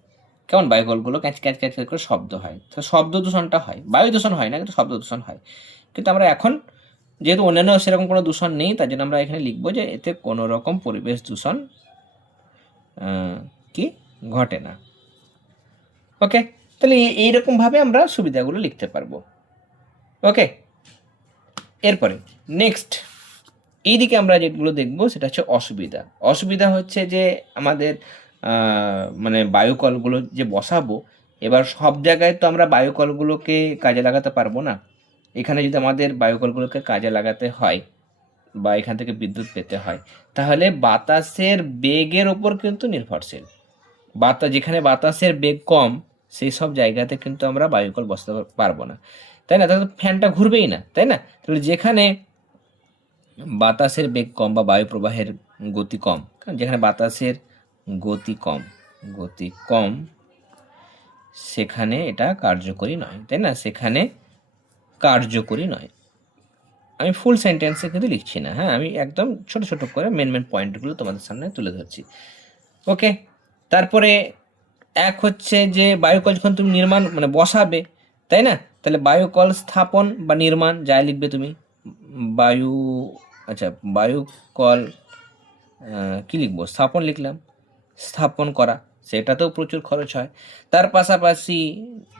কেমন, বায়ু কলগুলো ক্যাচ ক্যাচ ক্যাচ ক্যাচ করে শব্দ হয়, তো শব্দ দূষণটা হয়, বায়ু দূষণ হয় না কিন্তু শব্দ দূষণ হয়। কিন্তু আমরা এখন যেহেতু অন্যান্য সেরকম কোনো দূষণ নেই, তার জন্য আমরা এখানে লিখবো যে এতে কোনো রকম পরিবেশ দূষণ কি ঘটে না। ওকে, তাহলে এইরকমভাবে আমরা সুবিধাগুলো লিখতে পারবো। ওকে, এরপরে নেক্সট এইদিকে আমরা যেগুলো দেখবো সেটা হচ্ছে অসুবিধা। অসুবিধা হচ্ছে যে আমাদের মানে বায়ুকলগুলো যে বসাবো, এবার সব জায়গায় তো আমরা বায়ুকলগুলোকে কাজে লাগাতে পারবো না। এখানে যদি আমাদের বায়ুকলগুলোকে কাজে লাগাতে হয় বা এখান থেকে বিদ্যুৎ পেতে হয়, তাহলে বাতাসের বেগের ওপর কিন্তু নির্ভরশীল। যেখানে বাতাসের বেগ কম সেই সব জায়গাতে কিন্তু আমরা বায়ুকল বসাতে পারবো না, তাই না? তাহলে ফ্যানটা ঘুরবেই না, তাই না? তাহলে যেখানে বাতাসের বেগ কম বা বায়ু প্রবাহের গতি কম, যেখানে বাতাসের গতি কম সেখানে এটা কার্যকরী নয়, তাই না? সেখানে কার্যকরী নয়। আমি ফুল সেন্টেন্সে কিন্তু লিখছি না, হ্যাঁ, আমি একদম ছোট ছোট করে মেন পয়েন্টগুলো তোমাদের সামনে তুলে ধরছি। ওকে, তারপরে এক হচ্ছে যে বায়ুকল যখন তুমি নির্মাণ মানে বসাবে, তাই না? তাহলে বায়ুকল স্থাপন বা নির্মাণ যাই লিখবে তুমি, বায়ুকল কি লিখবো, স্থাপন লিখলাম, স্থাপন করা, সেটাতেও প্রচুর খরচ হয়। তার পাশাপাশি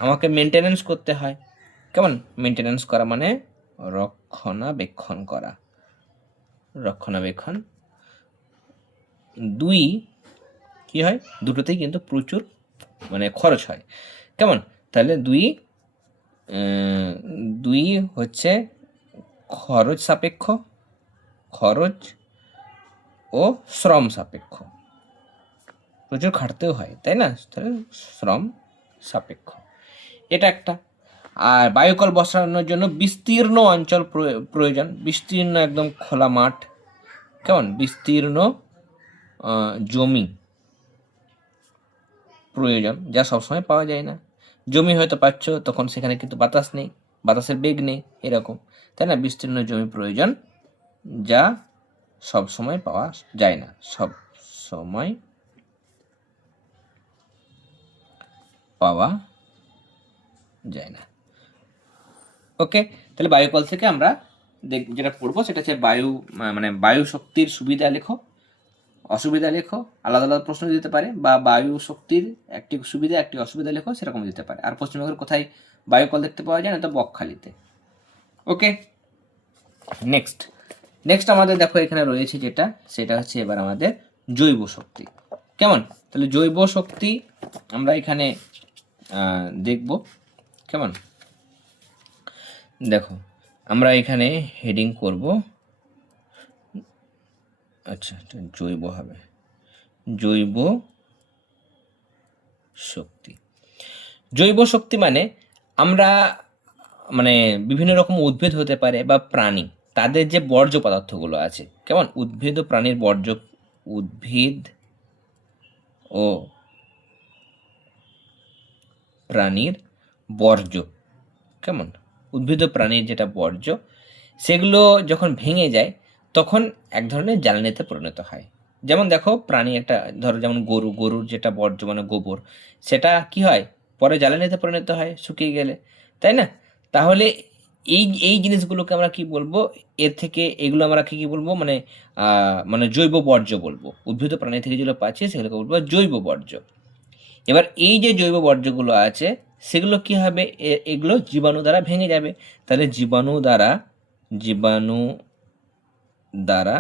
আমাকে মেনটেনেন্স করতে হয়। কেমন, মেনটেনেন্স করা মানে রক্ষণাবেক্ষণ করা, রক্ষণাবেক্ষণ। দুই কি হয়, দুটোতেই কিন্তু প্রচুর মানে খরচ হয়। কেমন, তাহলে দুই হচ্ছে খরচ সাপেক্ষ, খরচ ও শ্রম সাপেক্ষ, প্রচুর খাটতেও হয়, তাই না? তাহলে শ্রম সাপেক্ষ, এটা একটা। আর বায়ুকল বসানোর জন্য বিস্তীর্ণ অঞ্চল প্রয়োজন, বিস্তীর্ণ একদম খোলা মাঠ, কেমন, বিস্তীর্ণ জমি প্রয়োজন, যা সবসময় পাওয়া যায় না। জমি হয়তো পাচ্ছ, তখন সেখানে কিন্তু বাতাস নেই, বাতাসের বেগ নেই, এরকম, তাই না? বিস্তীর্ণ জমি প্রয়োজন, যা সব সময় পাওয়া যায় না, সব সময় পাওয়া যায় না। ওকে, তাহলে বায়ুকল থেকে আমরা যেটা পড়বো সেটা হচ্ছে বায়ু শক্তির সুবিধা লেখো, অসুবিধা লেখো, আলাদা আলাদা প্রশ্ন দিতে পারে, বা বায়ু শক্তির একটি সুবিধা একটি অসুবিধা লেখো, সেরকম দিতে পারে। আর পশ্চিমবঙ্গের কোথায় বায়ুকল দেখতে পাওয়া যায় না, তো বকখালিতে। ওকে, নেক্সট আমাদের দেখো এখানে রয়েছে যেটা, সেটা হচ্ছে এবার আমাদের জৈব শক্তি। কেমন, তাহলে জৈব শক্তি আমরা এখানে দেখব। কেমন, দেখো আমরা এখানে হেডিং করব, আচ্ছা জৈব হবে, জৈব শক্তি। জৈব শক্তি মানে আমরা মানে বিভিন্ন রকম উদ্ভিদ হতে পারে বা প্রাণী, তাদের যে বর্জ্য পদার্থগুলো আছে, কেমন, উদ্ভিদ ও প্রাণীর বর্জ্য, কেমন, উদ্ভিদ ও প্রাণীর যেটা বর্জ্য, সেগুলো যখন ভেঙে যায় তখন এক ধরনের জ্বালানিতে পরিণত হয়। যেমন দেখো প্রাণী একটা, ধরো যেমন গরুর যেটা বর্জ্য মানে গোবর, সেটা কি হয়, পরে জ্বালানিতে পরিণত হয় শুকিয়ে গেলে, তাই না? তাহলে এই জিনিসগুলোকে আমরা কি বলবো, এর থেকে এগুলো আমরা কি বলবো, মানে জৈব বর্জ্য বলবো। উদ্ভিদ ও প্রাণী থেকে যেগুলো পাচ্ছি সেগুলোকে বলবো জৈব বর্জ্য। এবার এই যে জৈব বর্জ্যগুলো আছে সেগুলো কি হবে, এগুলো জীবাণু দ্বারা ভেঙে যাবে। তাহলে জীবাণু দ্বারা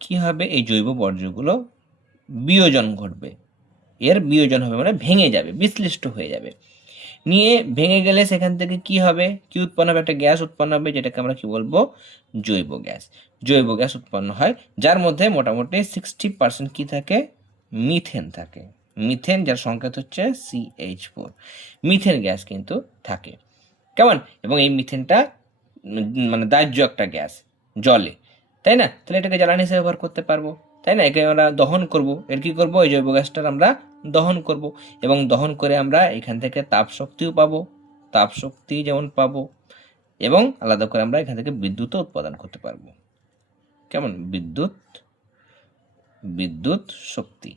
কি হবে, এই জৈব বর্জ্যগুলো বিয়োজন ঘটবে, এর বিয়োজন হবে মানে ভেঙে যাবে, বিশ্লিষ্ট হয়ে যাবে। নিয়ে ভেঙে গেলে সেখান থেকে কি হবে, কি উৎপন্ন হবে, একটা গ্যাস উৎপন্ন হবে, যেটাকে আমরা কি বলবো, জৈব গ্যাস। জৈব গ্যাস উৎপন্ন হয়, যার মধ্যে মোটামুটি 60% কি থাকে, মিথেন থাকে। মিথেন, যার সংকেত হচ্ছে CH4, মিথেন গ্যাস কিন্তু থাকে। কেমন? এবং এই মিথেনটা মানে দাহ্য একটা গ্যাস, জলে, তাই না? তাহলে এটাকে জ্বালানি হিসেবে ব্যবহার করতে পারবো, তাই না? একে আমরা দহন করব, এর কি করব, এই জৈব গ্যাসটার আমরা দহন করব, এবং দহন করে আমরা এখান থেকে তাপ শক্তিও পাবো, তাপ শক্তি যেমন পাবো, এবং আলাদা করে আমরা এখান থেকে বিদ্যুৎও উৎপাদন করতে পারবো। কেমন? বিদ্যুৎ শক্তি,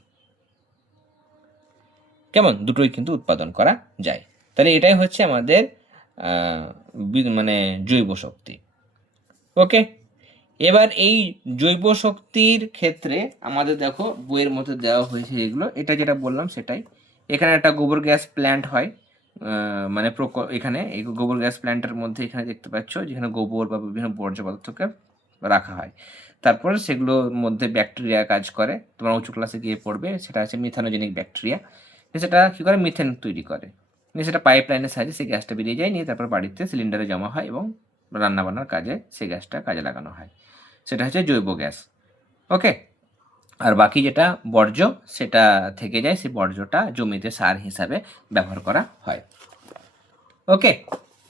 কেমন, দুটোই কিন্তু উৎপাদন করা যায়। তাহলে এটাই হচ্ছে আমাদের মানে জৈব শক্তি। ওকে, এবার এই জৈব শক্তির ক্ষেত্রে আমাদের দেখো বইয়ের মধ্যে দেওয়া হয়েছে এগুলো, এটা যেটা বললাম সেটাই। এখানে একটা গোবর গ্যাস প্ল্যান্ট হয়, মানে এখানে এই গোবর গ্যাস প্ল্যান্টের মধ্যে এখানে দেখতে পাচ্ছ যেখানে গোবর বা বিভিন্ন বর্জ্য পদার্থকে রাখা হয়, তারপর সেগুলোর মধ্যে ব্যাকটেরিয়া কাজ করে, তোমরা উঁচু ক্লাসে গিয়ে পড়বে, সেটা হচ্ছে মিথানোজেনিক ব্যাকটেরিয়া। সেটা কী করে, মিথেন তৈরি করে, নিয়ে সেটা পাইপ লাইনের সাহায্যে সেই গ্যাসটা বেরিয়ে যায়, নিয়ে তারপর বাড়িতে সিলিন্ডারে জমা হয় এবং রান্নাবান্নার কাজে সেই গ্যাসটা কাজে লাগানো হয়, সেটা হচ্ছে জৈব গ্যাস। ওকে, আর বাকি যেটা বর্জ্য সেটা থেকে যায়, সেই বর্জ্যটা জমিতে সার হিসাবে ব্যবহার করা হয়। ওকে,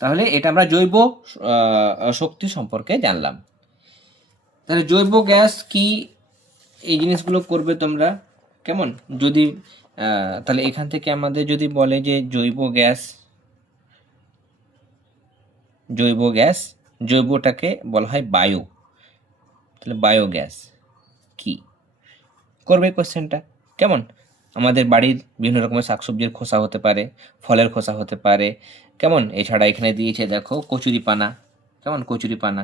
তাহলে এটা আমরা জৈব শক্তি সম্পর্কে জানলাম। তাহলে জৈব গ্যাস কি, এই জিনিসগুলো করবে তোমরা, কেমন? যদি তাহলে এখান থেকে আমাদের যদি বলে যে জৈব গ্যাস, জৈবটাকে বলা হয় বায়ু, তাহলে বায়োগ্যাস কি করবে কোশ্চেনটা, কেমন? আমাদের বাড়ির বিভিন্ন রকমের শাকসবজির খোসা হতে পারে, ফলের খোসা হতে পারে, কেমন? এছাড়া এখানে দিয়েছে দেখো কচুরিপানা, কেমন, কচুরিপানা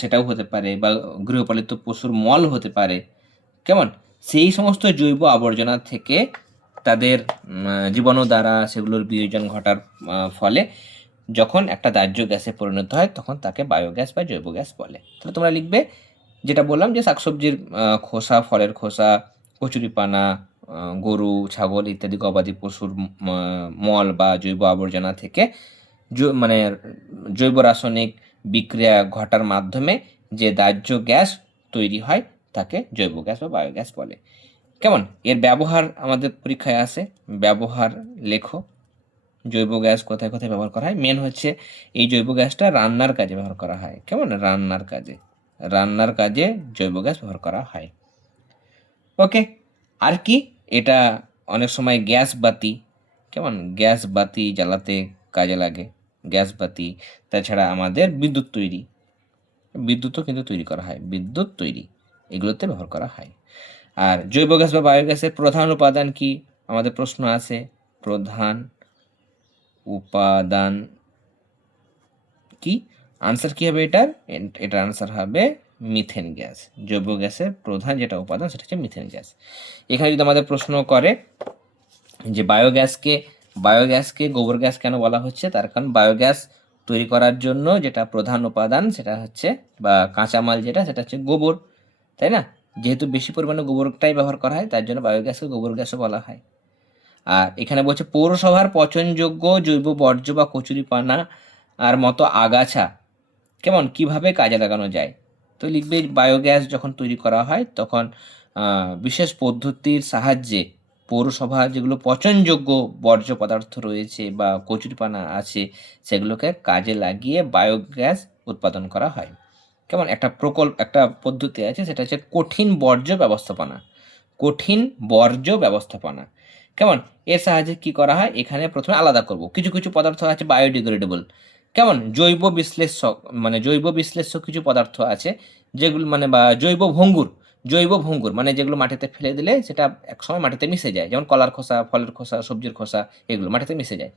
সেটাও হতে পারে, বা গৃহপালিত পশুর মল হতে পারে, কেমন? সেই সমস্ত জৈব আবর্জনা থেকে তাদের জীবাণু দ্বারা সেগুলোর বিয়োজন ঘটার ফলে যখন একটা দাহ্য গ্যাসে পরিণত হয় তখন তাকে বায়োগ্যাস বা জৈব গ্যাস বলে। তাহলে তোমরা লিখবে যেটা বললাম যে শাকসবজির খোসা, ফলের খোসা, কচুরিপানা, গরু, ছাগল ইত্যাদি গবাদি পশুর মল বা জৈব আবর্জনা থেকে মানে জৈব রাসায়নিক বিক্রিয়া ঘটার মাধ্যমে যে দাহ্য গ্যাস তৈরি হয় তাকে জৈব গ্যাস বা বায়োগ্যাস বলে। কেমন? এর ব্যবহার আমাদের পরীক্ষায় আসে, ব্যবহার লেখো। জৈব গ্যাস কোথায় কোথায় ব্যবহার করা হয়? মেন হচ্ছে এই জৈব গ্যাসটা রান্নার কাজে ব্যবহার করা হয়, কেমন? রান্নার কাজে জৈব গ্যাস ব্যবহার করা হয়। ওকে, আর কি? এটা অনেক সময় গ্যাস বাতি, কেমন? গ্যাস বাতি জ্বালাতে কাজে লাগে, গ্যাস বাতি। তাছাড়া আমাদের বিদ্যুৎ বিদ্যুৎও কিন্তু তৈরি করা হয়, বিদ্যুৎ তৈরি এগুলোতে ব্যবহার করা হয়। আর জৈব গ্যাস বা বায়োগ্যাসের প্রধান উপাদান কি? আমাদের প্রশ্ন আছে, প্রধান উপাদান কি? আনসার কি হবে এটার আনসার হবে মিথেন গ্যাস। জৈব গ্যাসের প্রধান যেটা উপাদান সেটা হচ্ছে মিথেন গ্যাস। এখানে যদি আমাদের প্রশ্ন করে যে বায়োগ্যাসকে গোবর গ্যাস কেন বলা হচ্ছে, তার কারণ বায়োগ্যাস তৈরি করার জন্য যেটা প্রধান উপাদান সেটা হচ্ছে, বা কাঁচামাল যেটা, সেটা হচ্ছে গোবর, তাই না? যেহেতু বেশি পরিমাণে গোবরটাই ব্যবহার করা হয় তার জন্য বায়োগ্যাসকে গোবর গ্যাসও বলা হয়। আর এখানে বলছে পৌরসভার পচনযোগ্য জৈব বর্জ্য বা কচুরিপানা আর মতো আগাছা কেমন কিভাবে কাজে লাগানো যায়। তো লিখবে বায়োগ্যাস যখন তৈরি করা হয় তখন বিশেষ পদ্ধতির সাহায্যে পৌরসভা যেগুলো পচনযোগ্য বর্জ্য পদার্থ রয়েছে বা কচুরিপানা আছে সেগুলোকে কাজে লাগিয়ে বায়োগ্যাস উৎপাদন করা হয়। কেমন? একটা পদ্ধতি আছে, সেটা হচ্ছে কঠিন বর্জ্য ব্যবস্থাপনা। কেমন? এর সাহায্যে কি করা হয়, এখানে প্রথমে আলাদা করব, কিছু কিছু পদার্থ আছে বায়োডিগ্রেডেবল, কেমন? জৈব বিশ্লেষ্য কিছু পদার্থ আছে যেগুলো মানে, বা জৈব ভঙ্গুর মানে যেগুলো মাটিতে ফেলে দিলে সেটা একসময় মাটিতে মিশে যায়, যেমন কলার খোসা, ফলের খোসা, সবজির খোসা, এগুলো মাটিতে মিশে যায়,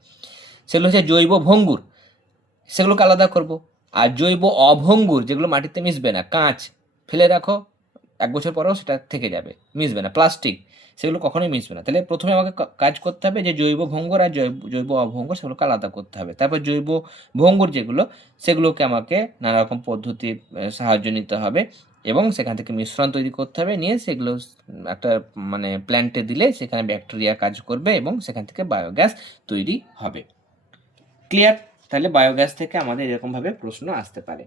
সেগুলো হচ্ছে জৈব ভঙ্গুর, সেগুলোকে আলাদা করব। আর জৈব অভঙ্গুর যেগুলো মাটিতে মিশবে না, কাঁচ ফেলে রাখো 1 বছর পরেও সেটা থেকে যাবে, মিশবে না, প্লাস্টিক সেগুলো কখনোই মিশবে না। তাহলে প্রথমে আমাকে কাজ করতে হবে যে জৈব ভঙ্গুর আর জৈব অভঙ্গুর সেগুলোকে আলাদা করতে হবে। তারপর জৈব ভঙ্গুর যেগুলো সেগুলোকে আমাকে নানা রকম পদ্ধতির সাহায্য নিতে হবে এবং সেখান থেকে মিশ্রণ তৈরি করতে হবে, নিয়ে সেগুলো একটা মানে প্ল্যান্টে দিলে সেখানে ব্যাকটেরিয়া কাজ করবে এবং সেখান থেকে বায়োগ্যাস তৈরি হবে। ক্লিয়ার? তাহলে বায়োগ্যাস থেকে আমাদের এরকমভাবে প্রশ্ন আসতে পারে।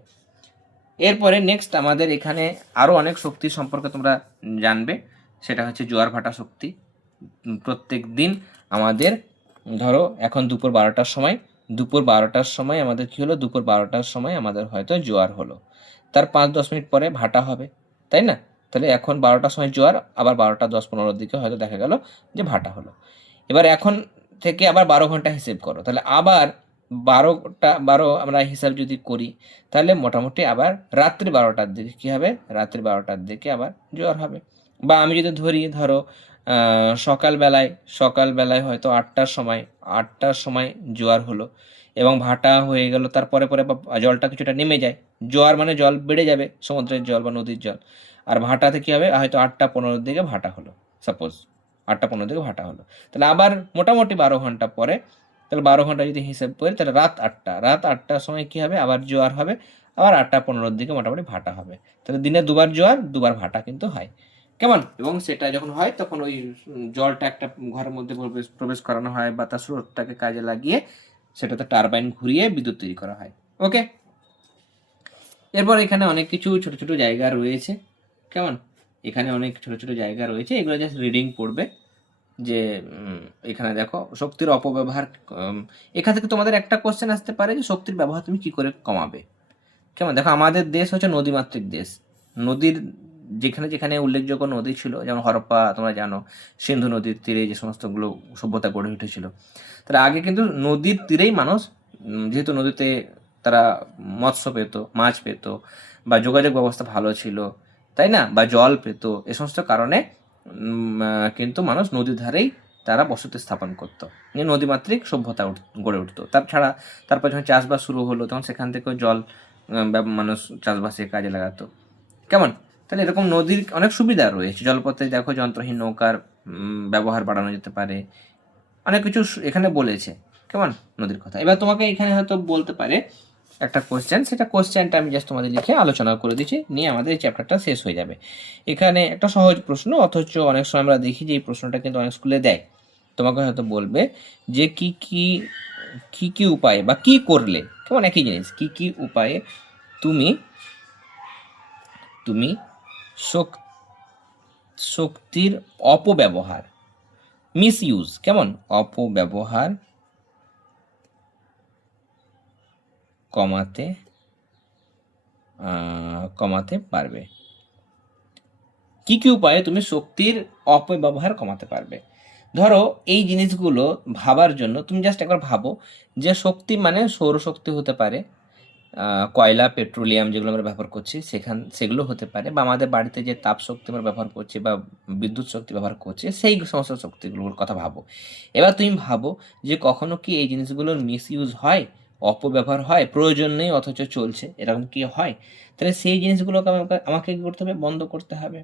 এরপরে নেক্সট আমাদের এখানে আরও অনেক শক্তি সম্পর্কে তোমরা জানবে, সেটা হচ্ছে জোয়ার ভাটা শক্তি। প্রত্যেক দিন আমাদের ধরো এখন দুপুর 12টার সময় আমাদের কী হলো, দুপুর 12টার সময় আমাদের হয়তো জোয়ার হলো, তার 5-10 মিনিট পরে ভাটা হবে, তাই না? তাহলে এখন 12টার সময় জোয়ার, আবার 12টা 10-15 দিকে হয়তো দেখা গেল যে ভাটা হলো। এবার এখন থেকে আবার 12 ঘন্টা হিসেব করো, তাহলে আবার 12 আমরা হিসাব যদি করি, তাহলে মোটামুটি আবার রাত্রি 12টার দিকে কী হবে, রাত্রি 12টার দিকে আবার জোয়ার হবে। বা আমি যদি ধরো সকালবেলায় হয়তো 8টার সময় জোয়ার হলো এবং ভাটা হয়ে গেল, তারপরে পরে জলটা কিছুটা নেমে যায়, জোয়ার মানে জল বেড়ে যাবে, সমুদ্রের জল বা নদীর জল। আর ভাটাতে কী হবে, হয়তো 8টা 15 দিকে ভাটা হলো, সাপোজ 8টা 15 দিকে ভাটা হলো, তাহলে আবার মোটামুটি 12 ঘন্টা পরে, তাহলে 12 ঘন্টা যদি হিসেব করি, তাহলে রাত 8টার সময় কী হবে, আবার জোয়ার হবে, আবার 8টা 15 দিকে মোটামুটি ভাটা হবে। তাহলে দিনে দুবার জোয়ার, দুবার ভাটা কিন্তু হয়, কেমন? এবং সেটা যখন হয় তখন ওই জলটা একটা ঘরের মধ্যে প্রবেশ করানো হয় বা তার স্রোতটাকে কাজে লাগিয়ে সেটাতে টারবাইন ঘুরিয়ে বিদ্যুৎ তৈরি করা হয়। ওকে, এরপর এখানে অনেক কিছু ছোট ছোট জায়গা রয়েছে, কেমন? এখানে অনেক ছোট ছোট জায়গা রয়েছে, এগুলো জাস্ট রিডিং পড়বে যে এখানে দেখো শক্তির অপব্যবহার। এখান থেকে তোমাদের একটা কোশ্চেন আসতে পারে যে শক্তির ব্যবহার তুমি কি করে কমাবে, কেমন? দেখো আমাদের দেশ হচ্ছে নদীমাতৃক দেশ, নদীর যেখানে যেখানে উল্লেখযোগ্য নদী ছিল, যেমন হরপ্পা তোমরা জানো, সিন্ধু নদীর তীরে যে সমস্তগুলো সভ্যতা গড়ে উঠেছিল, তাহলে আগে কিন্তু নদীর তীরেই মানুষ, যেহেতু নদীতে তারা মৎস্য পেত, মাছ পেত, বা যোগাযোগ ব্যবস্থা ভালো ছিল, তাই না, বা জল পেত, এ সমস্ত কারণে কিন্তু মানুষ নদীর ধারেই তারা বসতি স্থাপন করতো, নদীমাতৃক সভ্যতা গড়ে উঠতো। তারপর যখন চাষবাস শুরু হলো, তখন সেখান থেকেও জল মানুষ চাষবাসে কাজে লাগাতো, কেমন? তাহলে এরকম নদীর অনেক সুবিধা রয়েছে। জলপথে দেখো যন্ত্রহীন নৌকার ব্যবহার বাড়ানো যেতে পারে, অনেক কিছু এখানে বলেছে, কেমন, নদীর কথা। এবার তোমাকে এখানে হয়তো বলতে পারে একটা কোশ্চেন, সেটা কোশ্চেনটা আমি জাস্ট তোমাদের লিখে আলোচনা করে দিচ্ছি, নিয়ে আমাদের এই চ্যাপ্টারটা শেষ হয়ে যাবে। এখানে একটা সহজ প্রশ্ন, অথচ অনেক সময় আমরা দেখি যে এই প্রশ্নটা কিন্তু অনেক স্কুলে দেয়। তোমাকে হয়তো বলবে যে কি কি কি কি উপায়ে বা কি করলে, কেমন, একই জিনিস, কি কি উপায়ে তুমি তুমি শক্তির অপব্যবহার, মিসইউজ, কেমন, অপব্যবহার কমাতে পারবে। কি কি উপায়ে তুমি শক্তির অপব্যবহার কমাতে পারবে? ধরো এই জিনিসগুলো ভাবার জন্য তুমি জাস্ট একবার ভাবো যে শক্তি মানে সৌরশক্তি হতে পারে, কয়লা, পেট্রোলিয়াম যেগুলো আমরা ব্যবহার করছি সেগুলো হতে পারে, বা আমাদের বাড়িতে যে তাপ শক্তি আমরা ব্যবহার করছি বা বিদ্যুৎ শক্তি ব্যবহার করছি, সেই সমস্ত শক্তিগুলোর কথা ভাবো। এবার তুমি ভাবো যে কখনো কি এই জিনিসগুলোর মিসইউজ হয়, অপব্যবহার হয়, প্রয়োজন নেই অথচ চলছে, এরকম কি হয়? তাহলে সেই জিনিসগুলোকে আমাকে কি করতে হবে, বন্ধ করতে হবে,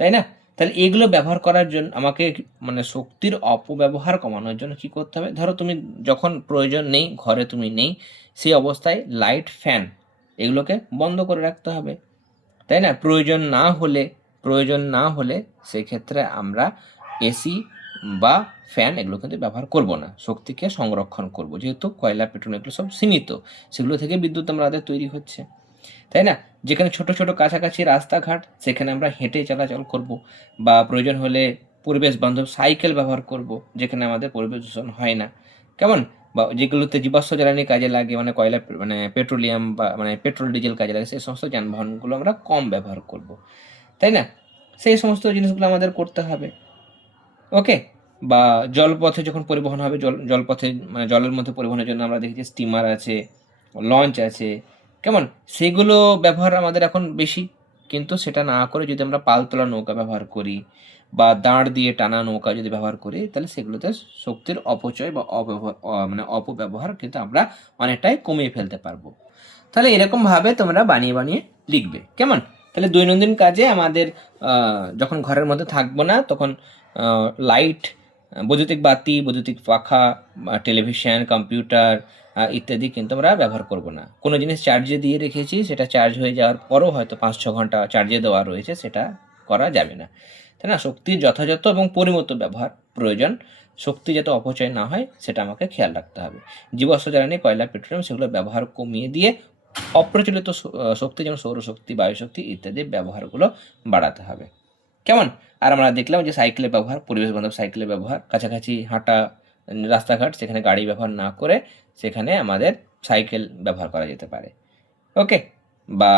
তাই না? তাহলে এগুলো ব্যবহার করার জন্য আমাকে মানে শক্তির অপব্যবহার কমানোর জন্য কি করতে হবে, ধরো তুমি যখন প্রয়োজন নেই, ঘরে তুমি নেই, সেই অবস্থায় লাইট, ফ্যান এগুলোকে বন্ধ করে রাখতে হবে, তাই না? প্রয়োজন না হলে সেক্ষেত্রে আমরা এসি বা ফ্যান এগুলো কিন্তু ব্যবহার করব না, শক্তিকে সংরক্ষণ করব, যেহেতু কয়লা, পেট্রোল এগুলো সব সীমিত, সেগুলো থেকে বিদ্যুৎ আমাদের তৈরি হচ্ছে, তাই না? যেখানে ছোট ছোট কাছাকাছি রাস্তাঘাট, সেখানে আমরা হেঁটে চলাচল করব, বা প্রয়োজন হলে পরিবেশ বান্ধব সাইকেল ব্যবহার করব, যেখানে আমাদের পরিবেশ দূষণ হয় না, কেমন? বা যেগুলোতে জীবাশ্ম জ্বালানি কাজে লাগে, মানে কয়লা, মানে পেট্রোলিয়াম বা মানে পেট্রোল ডিজেল কাজে লাগে, সেই সমস্ত যানবাহনগুলো আমরা কম ব্যবহার করব, তাই না? সেই সমস্ত জিনিসগুলো আমাদের করতে হবে। ওকে, বা জলপথে যখন পরিবহন হবে, জলপথে মানে জলের মধ্যে পরিবহনের জন্য আমরা দেখি যে স্টিমার আছে, লঞ্চ আছে, কেমন, সেগুলো ব্যবহার আমাদের এখন বেশি। কিন্তু সেটা না করে যদি আমরা পালতোলা নৌকা ব্যবহার করি বা দাঁড় দিয়ে টানা নৌকা যদি ব্যবহার করি, তাহলে সেগুলোতে শক্তির অপচয় বা মানে অপব্যবহার কিন্তু আমরা অনেকটাই কমিয়ে ফেলতে পারবো। তাহলে এরকমভাবে তোমরা বানিয়ে বানিয়ে লিখবে, কেমন? তাহলে দৈনন্দিন কাজে আমাদের যখন ঘরের মধ্যে থাকবো না, তখন লাইট, বৈদ্যুতিক বাতি, বৈদ্যুতিক পাখা, টেলিভিশন, কম্পিউটার ইত্যাদি কিন্তু আমরা ব্যবহার করব না। কোনো জিনিস চার্জে দিয়ে রেখেছি, সেটা চার্জ হয়ে যাওয়ার পরও হয়তো 5-6 ঘন্টা চার্জে দেওয়া রয়েছে, সেটা করা যাবে না। তাই না? শক্তির যথাযথ এবং পরিমিত ব্যবহার প্রয়োজন, শক্তি যাতে অপচয় না হয় সেটা আমাকে খেয়াল রাখতে হবে। জীবাশ্ম জ্বালানি, কয়লা, পেট্রোলিয়াম সেগুলো ব্যবহার কমিয়ে দিয়ে অপ্রচলিত শক্তি যেমন সৌরশক্তি, বায়ুশক্তি ইত্যাদি ব্যবহারগুলো বাড়াতে হবে। কেমন? আর আমরা দেখলাম যে সাইকেলের ব্যবহার, পরিবেশ বান্ধব সাইকেলের ব্যবহার, কাছাকাছি হাঁটা রাস্তাঘাট সেখানে গাড়ি ব্যবহার না করে সেখানে আমাদের সাইকেল ব্যবহার করা যেতে পারে। ওকে? বা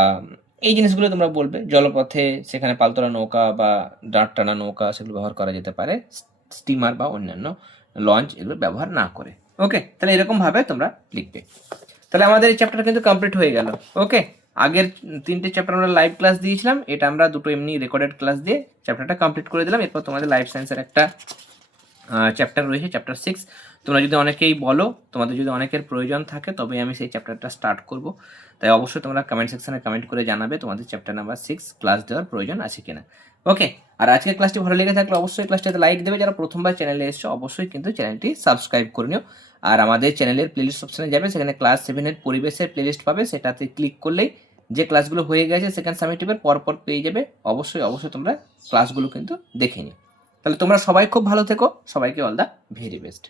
এই জিনিসগুলো তোমরা বলবে। জলপথে সেখানে পালতোলা নৌকা বা দাঁড় টানা নৌকা সেগুলো ব্যবহার করা যেতে পারে। স্টিমার বা অন্যান্য লঞ্চ এগুলো ব্যবহার না করে। ওকে? তাহলে এরকমভাবে তোমরা লিখবে। তাহলে আমাদের এই চ্যাপ্টারটা কিন্তু কমপ্লিট হয়ে গেল। ওকে? আগের 3টে চ্যাপ্টার আমরা লাইভ ক্লাস দিয়েছিলাম। এটা আমরা 2টো এমনি রেকর্ডেড ক্লাস দিয়ে চ্যাপ্টারটা কমপ্লিট করে দিলাম। এরপর তোমাদের লাইফ সায়েন্সের একটা চ্যাপ্টার রয়েছে, চ্যাপ্টার 6। তোমরা যদি অনেকেই বলো, তোমাদের যদি অনেকের প্রয়োজন থাকে তবে আমি সেই চ্যাপ্টারটা স্টার্ট করব। তাই অবশ্যই তোমরা কমেন্ট সেকশনে কমেন্ট করে জানাবে তোমাদের চ্যাপ্টার নাম্বার 6 ক্লাস দেওয়ার প্রয়োজন আছে কিনা। ওকে? আর আজকের ক্লাসটি ভালো লেগে থাকলে অবশ্যই ক্লাসটাতে লাইক দেবে। যারা প্রথমবার চ্যানেলে এসছো অবশ্যই কিন্তু চ্যানেলটি সাবস্ক্রাইব করে নিও। আর আমাদের চ্যানেলের প্লেলিস্ট অপশনে যাবে, সেখানে ক্লাস 7 এর পরিবেশের প্লেলিস্ট পাবে, সেটাতে ক্লিক করলেই যে ক্লাসগুলো হয়ে গেছে সেকেন্ড সামেটিভের পরপর পেয়ে যাবে। অবশ্যই তোমরা ক্লাসগুলো কিন্তু দেখে নিও। তাহলে তোমরা সবাই খুব ভালো থেকো, সবাইকে অল দ্য ভেরি বেস্ট।